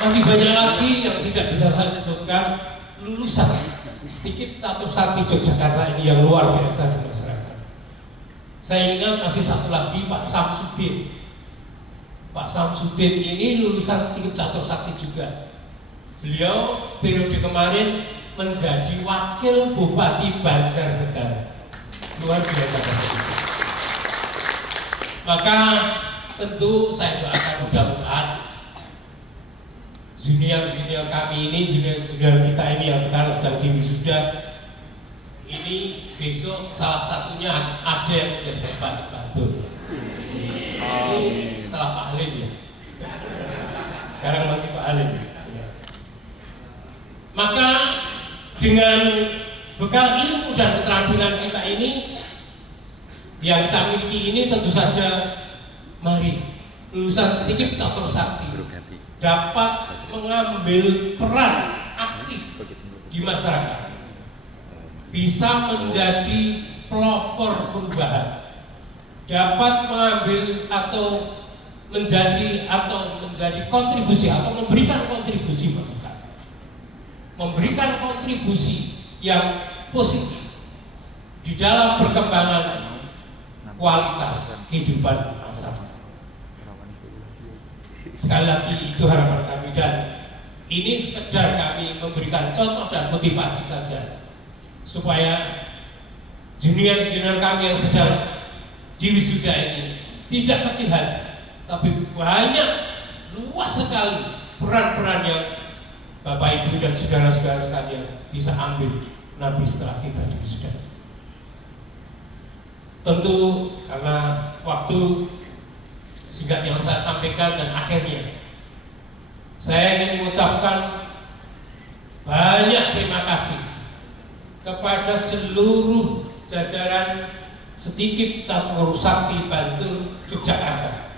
Masih banyak lagi yang tidak bisa saya sebutkan lulusan Stikip Catur Sakti Yogyakarta ini yang luar biasa di masyarakat. Saya ingat masih satu lagi, Pak Samsudin. Pak Samsudin ini lulusan Stikip Catur Sakti juga. Beliau periode kemarin menjadi wakil Bupati Banjarnegara. Luar biasa. Maka tentu saya doakan mudah-mudahan junior kami ini, junior kita ini yang sekarang sedang wisuda ini, besok salah satunya ada yang menjadi Bupati Bantul. Itu setelah Pak Halim ya. Sekarang masih Pak Halim. Maka dengan bekal ilmu dan keterampilan kita ini yang kita miliki ini, tentu saja mari lulusan Stikip Catur Sakti dapat mengambil peran aktif di masyarakat, bisa menjadi pelopor perubahan, dapat mengambil atau menjadi kontribusi atau memberikan kontribusi masyarakat, memberikan kontribusi yang positif di dalam perkembangan kualitas kehidupan masyarakat. Sekali lagi itu harapan kami, dan ini sekedar kami memberikan contoh dan motivasi saja supaya junior-junior kami yang sedang diwisuda ini tidak kecil hati, tapi banyak luas sekali peran-peran yang Bapak Ibu dan saudara-saudara sekalian bisa ambil nanti setelah kita diwisuda. Tentu karena waktu singkat yang saya sampaikan, dan akhirnya saya ingin mengucapkan banyak terima kasih kepada seluruh jajaran Stikip Catur Sakti Bantul Yogyakarta.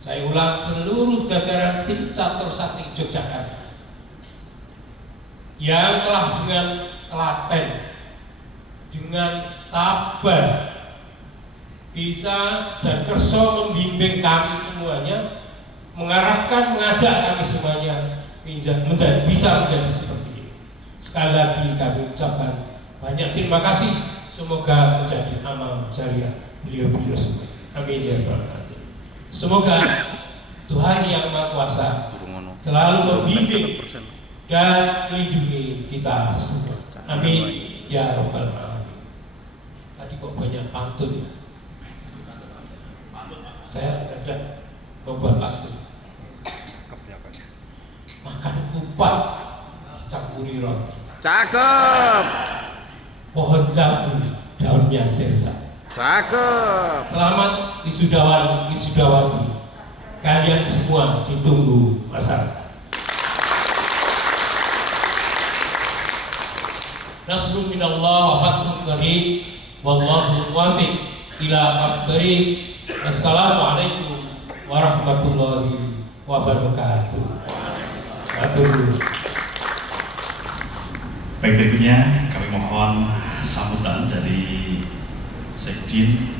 Saya ulang, seluruh jajaran Stikip Catur Sakti Yogyakarta yang telah dengan telaten, dengan sabar bisa dan kerso membimbing kami semuanya, mengarahkan, mengajak kami semuanya bisa menjadi seperti ini. Sekali lagi kami ucapkan banyak terima kasih. Semoga menjadi amal jariah beliau-beliau semua. Amin ya rabbal alamin. Semoga Tuhan yang Maha Kuasa selalu membimbing dan melindungi kita semua. Amin ya rabbal alamin. Tadi kok banyak pantun ya? Saya ada membuat pantun. Makan kupat saburi roti. Cakep. Pohon jambu daunnya sirsa. Cakep. Selamat wisudawan wisudawati. Kalian semua ditunggu masyarakat. Nasrun minallah wa fathun qarib wallahu muwaffiq ila aqwamit. Assalamualaikum warahmatullahi wabarakatuh. Baik, berikutnya kami mohon sambutan dari Sekjen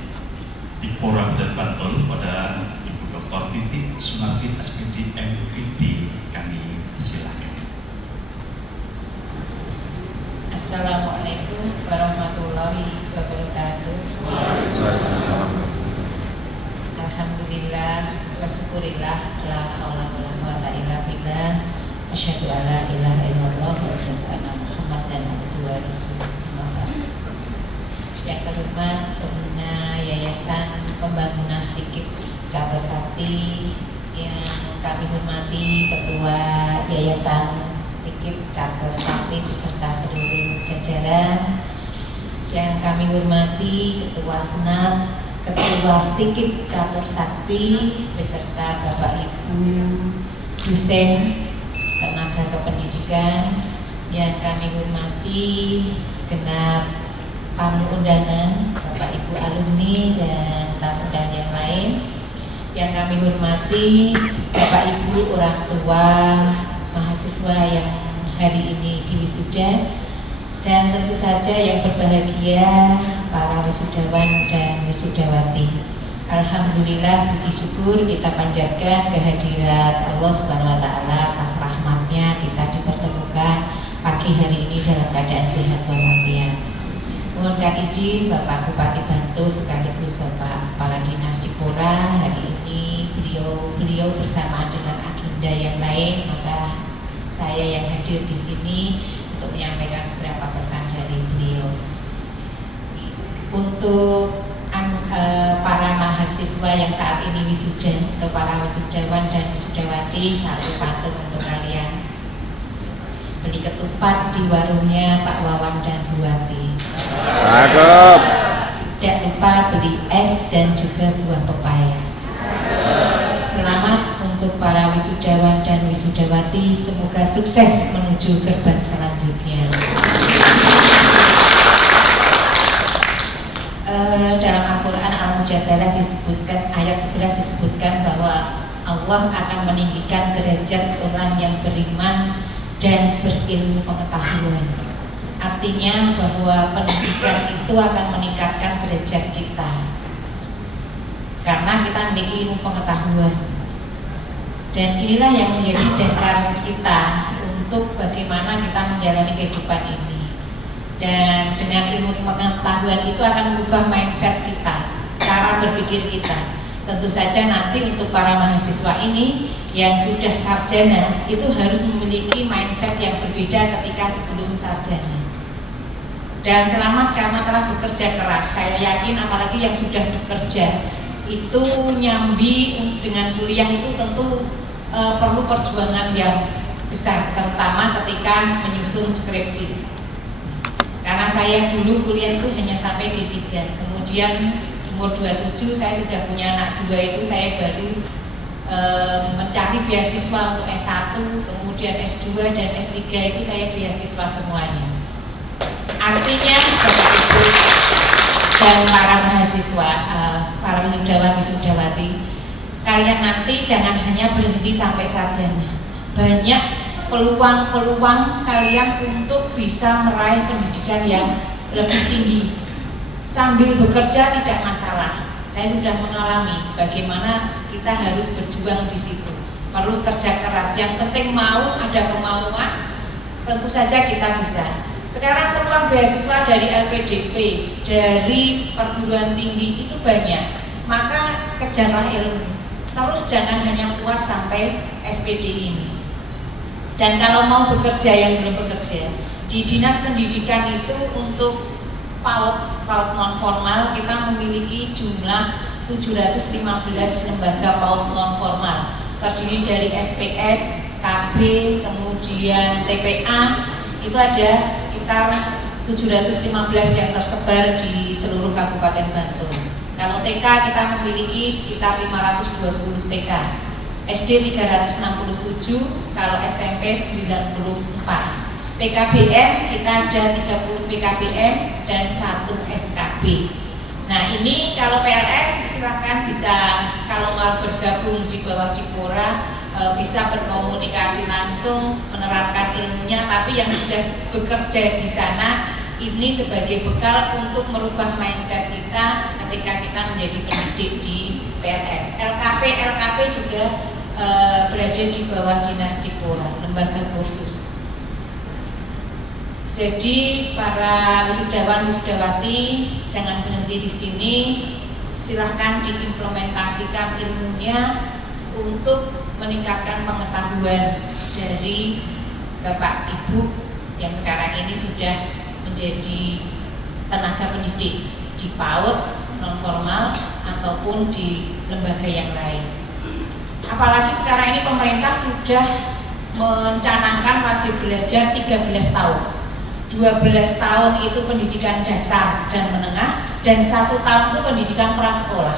Dipora dan Bantul pada Ibu Dr. Titik Sunarti SPD MPD, kami silakan. Assalamualaikum warahmatullahi wabarakatuh. Alhamdulillah, wasyukurillah, la haula wala quwata illa billah. Asyhadu alla ilaha illallah wa asyhadu anna Muhammadan abduhu wa rasuluh. Yang terhormat Pembina Yayasan Pembangunan Stikip Catur Sakti, yang kami hormati Ketua Yayasan Stikip Catur Sakti beserta seluruh jajaran, yang kami hormati Ketua Senat, Ketua Stikip Catur Sakti beserta Bapak Ibu dosen tenaga kependidikan, yang kami hormati segenap tamu undangan, Bapak Ibu alumni dan tamu undangan yang lain, yang kami hormati Bapak Ibu orang tua mahasiswa yang hari ini diwisuda, dan tentu saja yang berbahagia para wisudawan dan wisudawati. Alhamdulillah, puji syukur kita panjatkan kehadirat Allah Subhanahu wa Ta'ala atas rahmatnya kita dipertemukan pagi hari ini dalam keadaan sehat walafiat. Mohonkan izin Bapak Bupati Bantul sekaligus Bapak Kepala Dinas Dipora, hari ini beliau bersama dengan agenda yang lain, maka saya yang hadir di sini untuk menyampaikan beberapa pesan dari beliau. Untuk para mahasiswa yang saat ini wisuda, ke para wisudawan dan wisudawati, satu pantun untuk kalian. Beli ketupat di warungnya Pak Wawan dan Bu Wati. Cakep. Tidak lupa beli es dan juga buah pepaya. Selamat untuk para wisudawan dan wisudawati, semoga sukses menuju gerbang selanjutnya. Dalam Al-Quran Al-Mujadalah disebutkan, ayat 11 disebutkan bahwa Allah akan meninggikan derajat orang yang beriman dan berilmu pengetahuan. Artinya bahwa pendidikan itu akan meningkatkan derajat kita karena kita memiliki ilmu pengetahuan, dan inilah yang menjadi dasar kita untuk bagaimana kita menjalani kehidupan ini. Dan dengan ilmu pengetahuan itu akan mengubah mindset kita, cara berpikir kita. Tentu saja nanti untuk para mahasiswa ini yang sudah sarjana itu harus memiliki mindset yang berbeda ketika sebelum sarjana. Dan selamat karena telah bekerja keras. Saya yakin apalagi yang sudah bekerja itu nyambi dengan kuliah itu tentu perlu perjuangan yang besar, terutama ketika menyusun skripsi. Karena saya dulu kuliah itu hanya sampai D3, kemudian umur 27 saya sudah punya anak 2, itu saya baru mencari beasiswa untuk S1, kemudian S2 dan S3 itu saya beasiswa semuanya. Artinya Bapak Ibu dan para mahasiswa, para wisudawan wisudawati, kalian nanti jangan hanya berhenti sampai sarjana. Banyak peluang-peluang kalian untuk bisa meraih pendidikan yang lebih tinggi sambil bekerja, tidak masalah. Saya sudah mengalami bagaimana kita harus berjuang di situ, perlu kerja keras. Yang penting mau, ada kemauan, tentu saja kita bisa. Sekarang peluang beasiswa dari LPDP, dari perguruan tinggi itu banyak, maka kejarlah ilmu. Terus jangan hanya puas sampai SPD ini. Dan kalau mau bekerja, yang belum bekerja, di Dinas Pendidikan itu untuk PAUD non formal kita memiliki jumlah 715 lembaga PAUD non formal, terdiri dari SPS, KB, kemudian TPA, itu ada sekitar 715 yang tersebar di seluruh Kabupaten Bantul. Kalau TK kita memiliki sekitar 520 TK, SD 367, kalau SMP 94. PKBM kita ada 30 PKBM dan 1 SKB. Nah ini kalau PLS silahkan bisa, kalau mau bergabung di bawah Dipora bisa berkomunikasi langsung, menerapkan ilmunya, tapi yang sudah bekerja di sana ini sebagai bekal untuk merubah mindset kita ketika kita menjadi pendidik di PLS. LKP juga berada di bawah Dinas Dipora, lembaga kursus. Jadi para wisudawan wisudawati jangan berhenti di sini, silahkan diimplementasikan ilmunya untuk meningkatkan pengetahuan dari Bapak Ibu yang sekarang ini sudah menjadi tenaga pendidik di PAUD, non formal ataupun di lembaga yang lain. Apalagi sekarang ini pemerintah sudah mencanangkan wajib belajar 13 tahun. 12 tahun itu pendidikan dasar dan menengah, dan 1 tahun itu pendidikan prasekolah.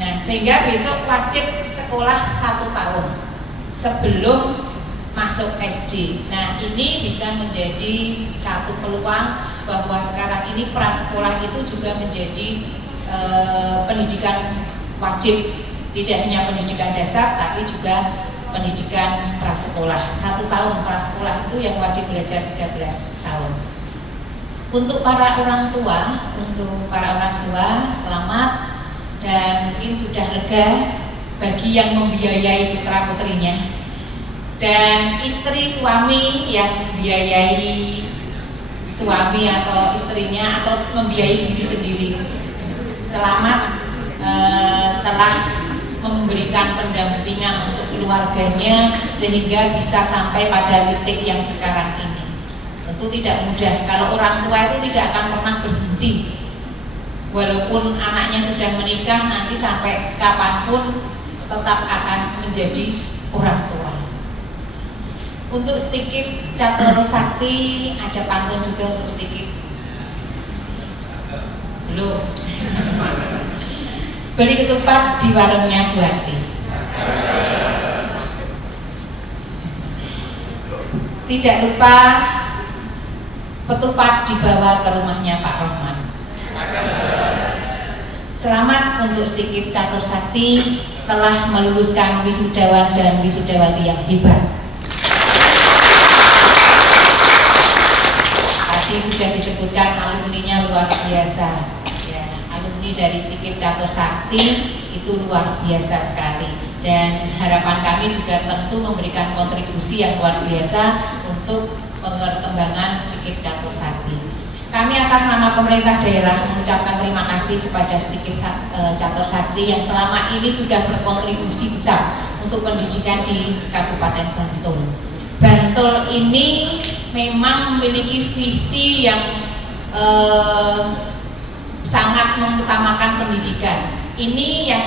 Nah, sehingga besok wajib sekolah 1 tahun sebelum masuk SD. Nah, ini bisa menjadi satu peluang bahwa sekarang ini prasekolah itu juga menjadi pendidikan wajib, tidak hanya pendidikan dasar tapi juga pendidikan prasekolah. 1 tahun prasekolah itu yang wajib belajar 13 tahun. Untuk para orang tua, selamat, dan mungkin sudah lega bagi yang membiayai putra putrinya, dan istri suami yang membiayai suami atau istrinya atau membiayai diri sendiri. Selamat telah memberikan pendampingan untuk keluarganya sehingga bisa sampai pada titik yang sekarang ini. Tentu tidak mudah. Kalau orang tua itu tidak akan pernah berhenti, walaupun anaknya sudah menikah, nanti sampai kapanpun tetap akan menjadi orang tua. Untuk sedikit catur sakti, ada pantun juga untuk sedikit. Belum. Beli ketupat di warungnya Bu Ati. Tidak lupa ketupat dibawa ke rumahnya Pak Rohman. Selamat untuk sedikit catur sakti telah meluluskan wisudawan dan wisudawati yang hebat. Tadi sudah disebutkan alumninya luar biasa. Alumni dari sedikit catur sakti itu luar biasa sekali, dan harapan kami juga tentu memberikan kontribusi yang luar biasa untuk pengembangan sedikit catur sakti. Kami atas nama pemerintah daerah mengucapkan terima kasih kepada sedikit catur sakti yang selama ini sudah berkontribusi besar untuk pendidikan di Kabupaten Bantul. Bantul ini memang memiliki visi yang sangat mengutamakan pendidikan. Ini yang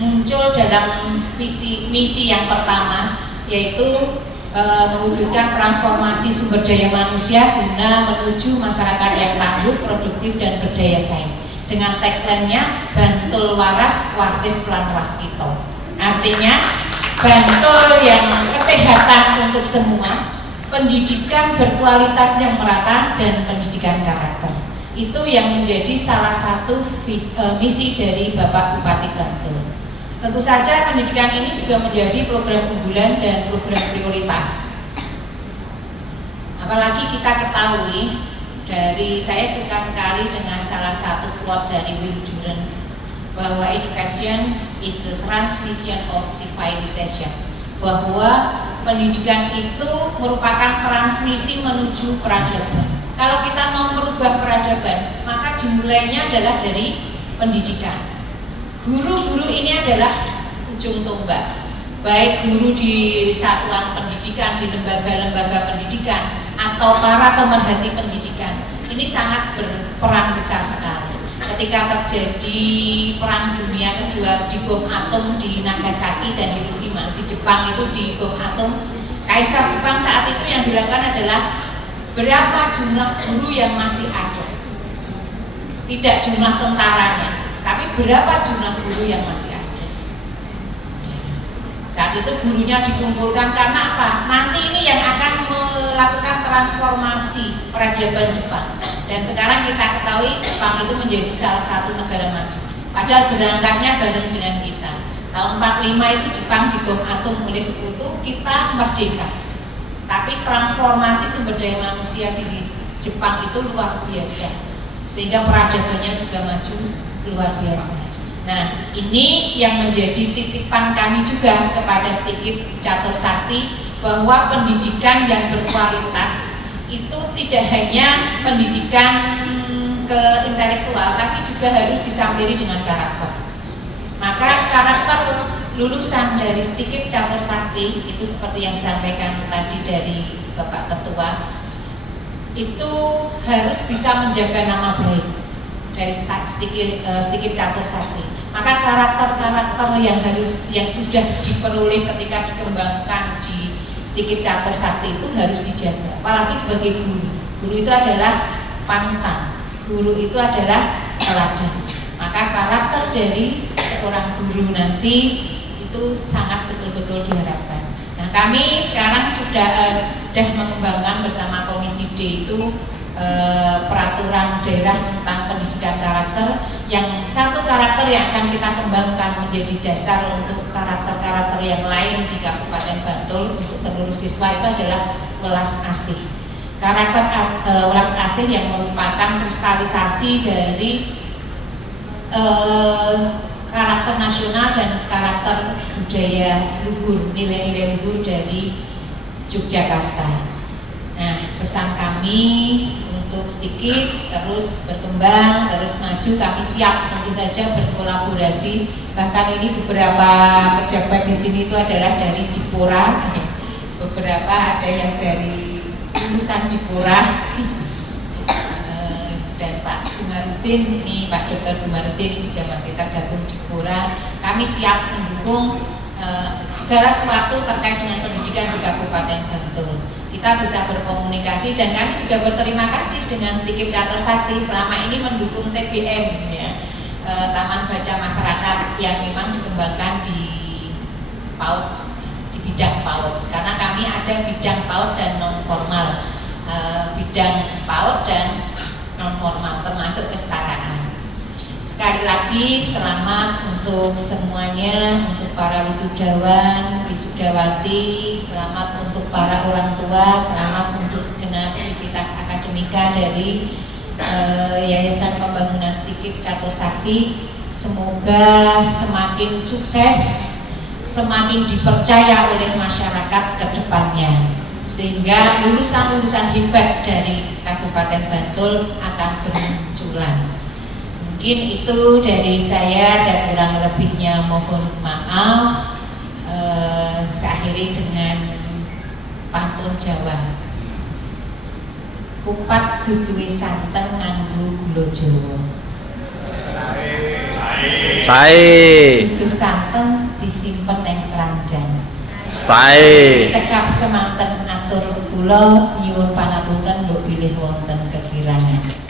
muncul dalam misi yang pertama, yaitu mewujudkan transformasi sumber daya manusia guna menuju masyarakat yang tangguh, produktif dan berdaya saing. Dengan tagline-nya Bantul waras, wasis lan waskito. Artinya Bantul yang kesehatan untuk semua, pendidikan berkualitas yang merata, dan pendidikan karakter. Itu yang menjadi salah satu misi dari Bapak Bupati Bantul. Tentu saja pendidikan ini juga menjadi program unggulan dan program prioritas. Apalagi kita ketahui, saya suka sekali dengan salah satu quote dari Will Durant, bahwa education is the transmission of civilization, bahwa pendidikan itu merupakan transmisi menuju peradaban. Kalau kita mau merubah peradaban, maka dimulainya adalah dari pendidikan. Guru-guru ini adalah ujung tombak, baik guru di satuan pendidikan, di lembaga-lembaga pendidikan, atau para pemerhati pendidikan. Ini sangat berperan besar sekali. Ketika terjadi Perang Dunia Kedua di bom atom di Nagasaki dan Hiroshima, di Jepang itu di bom atom, Kaisar Jepang saat itu yang dilakukan adalah berapa jumlah guru yang masih ada. Tidak jumlah tentaranya, tapi berapa jumlah guru yang masih ada. Saat itu gurunya dikumpulkan karena apa? Nanti ini yang akan melakukan transformasi peradaban Jepang. Dan sekarang kita ketahui Jepang itu menjadi salah satu negara maju. Padahal berangkatnya bareng dengan kita. Tahun 45 itu Jepang dibom atom oleh sekutu, kita merdeka. Tapi transformasi sumber daya manusia di Jepang itu luar biasa. Sehingga peradabannya juga maju luar biasa. Nah, ini yang menjadi titipan kami juga kepada Stikip Catur Sakti, bahwa pendidikan yang berkualitas itu tidak hanya pendidikan ke intelektual, tapi juga harus disampiri dengan karakter. Maka karakter lulusan dari Stikip Catur Sakti itu seperti yang disampaikan tadi dari Bapak Ketua, itu harus bisa menjaga nama baik dari Stikip Catur Sakti. Maka karakter-karakter yang sudah diperoleh ketika dikembangkan di Stikip Catur Sakti itu harus dijaga. Apalagi sebagai guru. Guru itu adalah panutan. Guru itu adalah teladan. Maka karakter dari seorang guru nanti itu sangat betul-betul diharapkan. Nah, kami sekarang sudah mengembangkan bersama Komisi D itu peraturan daerah tentang pendidikan karakter, yang satu karakter yang akan kita kembangkan menjadi dasar untuk karakter-karakter yang lain di Kabupaten Bantul untuk seluruh siswa itu adalah welas asih. Karakter welas asih yang merupakan kristalisasi dari karakter nasional dan karakter budaya luhur, nilai-nilai luhur dari Yogyakarta. Nah, pesan kami untuk Stikip terus berkembang, terus maju, kami siap tentu saja berkolaborasi. Bahkan ini beberapa pejabat di sini itu adalah dari Dipora, beberapa ada yang dari lulusan Dipora. Dan Pak Jumarudin ini, Pak Dr. Jumarudin ini juga masih tergabung di Dipora. Kami siap mendukung segala sesuatu terkait dengan pendidikan di Kabupaten Bantul. Kita bisa berkomunikasi dan kami juga berterima kasih dengan Stikip Catur Sakti selama ini mendukung TBM, ya, Taman Baca Masyarakat yang memang dikembangkan di PAUD, di bidang PAUD. Karena kami ada bidang PAUD dan non formal, bidang PAUD dan non formal termasuk kesetaraan. Sekali lagi selamat untuk semuanya, untuk para wisudawan, wisudawati, selamat untuk para orang tua, selamat untuk segenap sivitas akademika dari Yayasan Pembangunan Stikip Catur Sakti. Semoga semakin sukses, semakin dipercaya oleh masyarakat ke depannya, sehingga lulusan-lulusan hebat dari Kabupaten Bantul akan bermunculan. Mungkin itu dari saya dan kurang lebihnya mohon maaf. Saya akhiri dengan pantun Jawa. Kupat duduhe santen nganggo gula Jawa. Sae. Dudu santen disimpen ning keranjang. Sae. Cekap semanten atur kula nyuwun pangapunten mbok bilih wonten kekirangan.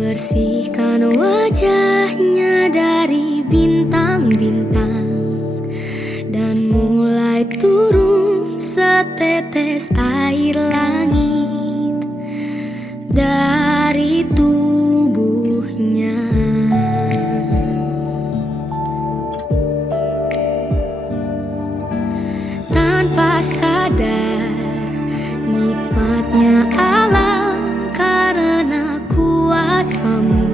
Bersihkan wajahnya dari bintang-bintang dan mulai turun setetes air langit dari tubuhnya. Tanpa sadar nikmatnya alam karena kuasamu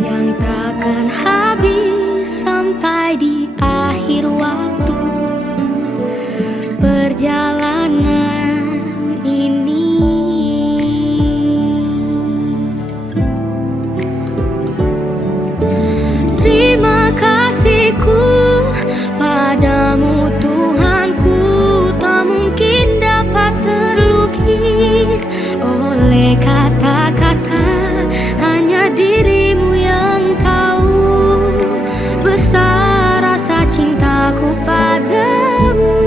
yang takkan habis sampai di akhir waktu. Perjalanan ini terima kasihku padamu Tuhanku, tak mungkin dapat terlukis oleh kata-kata. Hanya dirimu yang tahu besar rasa cintaku padamu.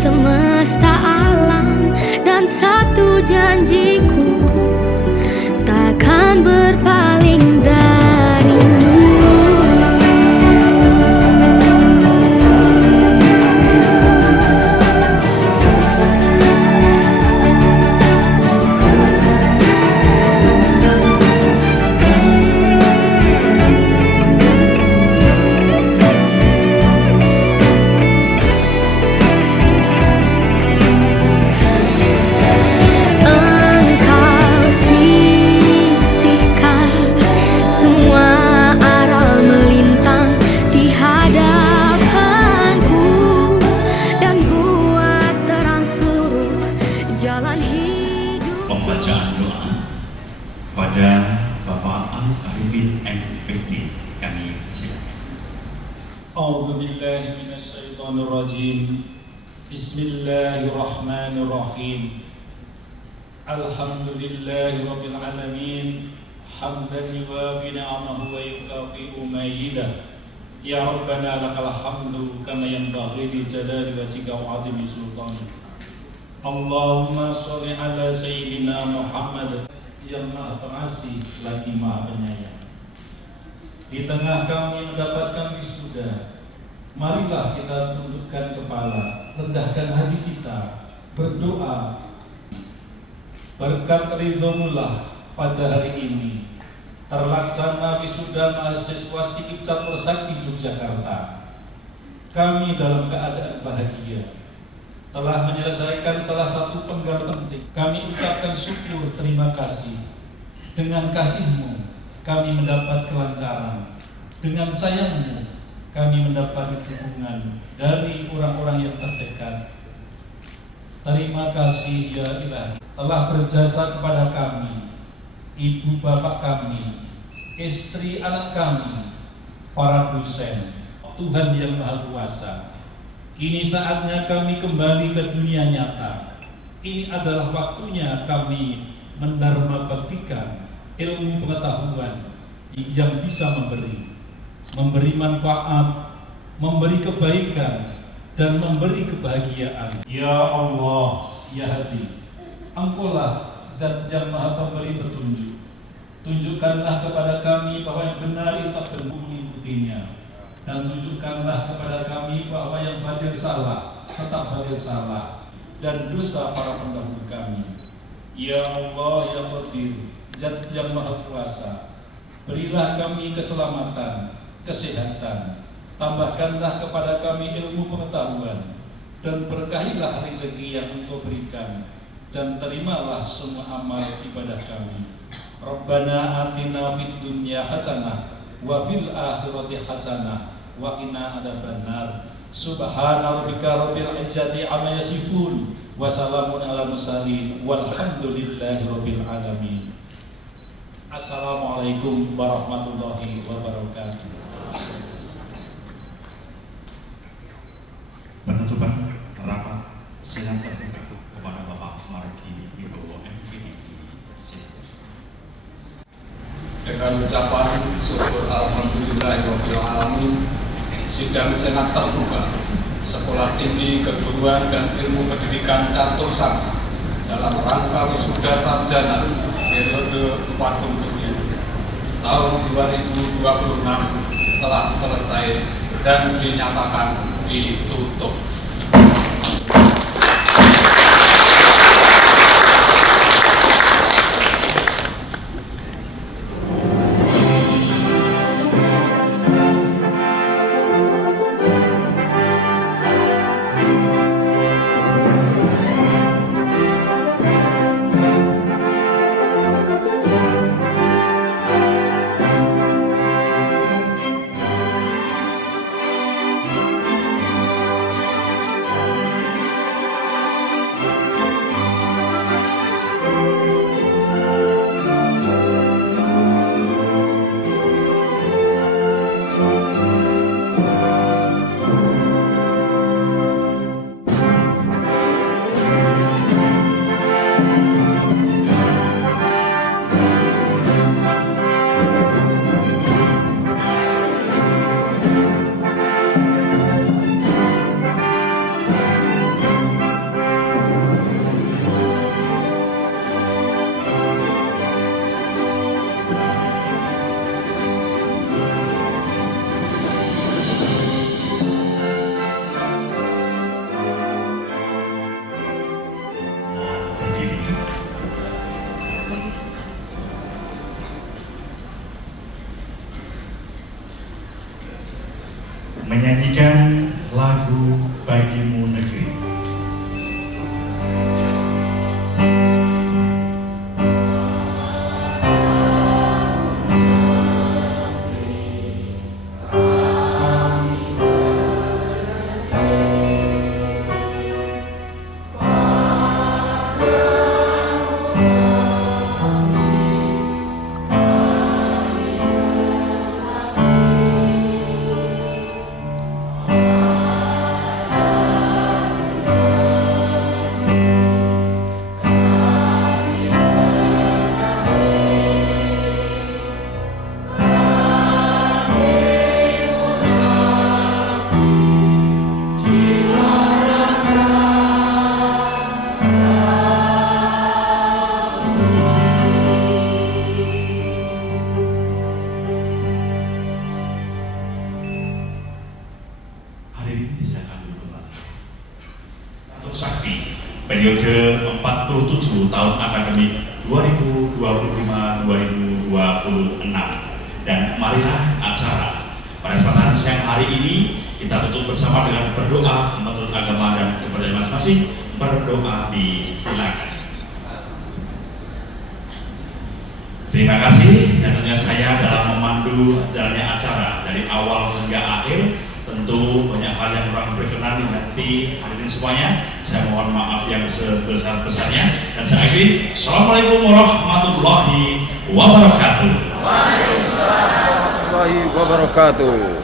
semesta alam, dan satu janjiku takkan berpaling darimu. Pembacaan doa pada Bapak Anuk Arifin MPD, kami silakan. A'udzubillahi minasyaitonirrajim. Bismillahirrahmanirrahim. Alhamdulillahirabbil alamin. Hamdan yuwafi ni'amahu wa yukafi'u mayidah. Ya Rabbana lakal hamdu kama yanbaghi li jalali wajhika wa 'azimi sultanik. Allahumma sholli ala sayyidina Muhammad yang maha pengasih lagi maha penyayang. Di tengah kami mendapatkan wisuda, marilah kita tundukkan kepala, rendahkan hati kita, berdoa. Berkat ridhomullah pada hari ini terlaksana wisuda mahasiswa Stikip Catur Sakti Yogyakarta. Kami dalam keadaan bahagia telah menyelesaikan salah satu penggal penting. Kami ucapkan syukur terima kasih. Dengan kasih-Mu kami mendapat kelancaran. Dengan sayang-Mu kami mendapat dukungan dari orang-orang yang terdekat. Terima kasih ya Ilahi telah berjasa kepada kami, ibu bapak kami, istri anak kami, para dosen. Tuhan yang Maha Kuasa, kini saatnya kami kembali ke dunia nyata. Ini adalah waktunya kami mendharma baktikan ilmu pengetahuan yang bisa memberi manfaat, memberi kebaikan, dan memberi kebahagiaan. Ya Allah, ya Hadi, Engkaulah Zat yang Maha Pemberi petunjuk. Tunjukkanlah kepada kami bahwa yang benar itu akan mengikutinya, dan tunjukkanlah kepada kami bahwa yang batil salah tetap batil salah, dan dosa para pendahulu kami. Ya Allah, ya Qadir, Zat yang Maha Kuasa, berilah kami keselamatan, kesehatan, tambahkanlah kepada kami ilmu pengetahuan, dan berkahilah rezeki yang Engkau berikan, dan terimalah semua amal ibadah kami. Rabbana atina fid dunya hasanah wa fil akhirati hasanah wa qina adzabannar. Subhana rabbika rabbil izzati amma yasifun wa salamun alal mursalin walhamdulillahi rabbil alamin. Assalamualaikum warahmatullahi wabarakatuh. Penutupan rapat sidang terbuka kepada Bapak Margi Wibowo MPD. Dengan ucapan syukur alhamdulillahirabbil alamin, sidang senat terbuka Sekolah Tinggi Keguruan dan Ilmu Pendidikan Catur Sakti dalam rangka wisuda sarjana periode 47 tahun 2026 telah selesai dan dinyatakan ditutup. periode 47 tahun akademik 2025-2026. Dan marilah acara pada kesempatan siang hari ini kita tutup bersama dengan berdoa menurut agama dan kepercayaan masing-masing. Berdoa disilakan. Terima kasih, dan tentunya saya dalam memandu jalannya acara dari awal hingga akhir. Tentu banyak hal yang kurang berkenan di hati hadirin semuanya. Saya mohon maaf yang sebesar-besarnya, dan saya akhiri. Assalamualaikum warahmatullahi wabarakatuh. Waalaikumsalam warahmatullahi wabarakatuh.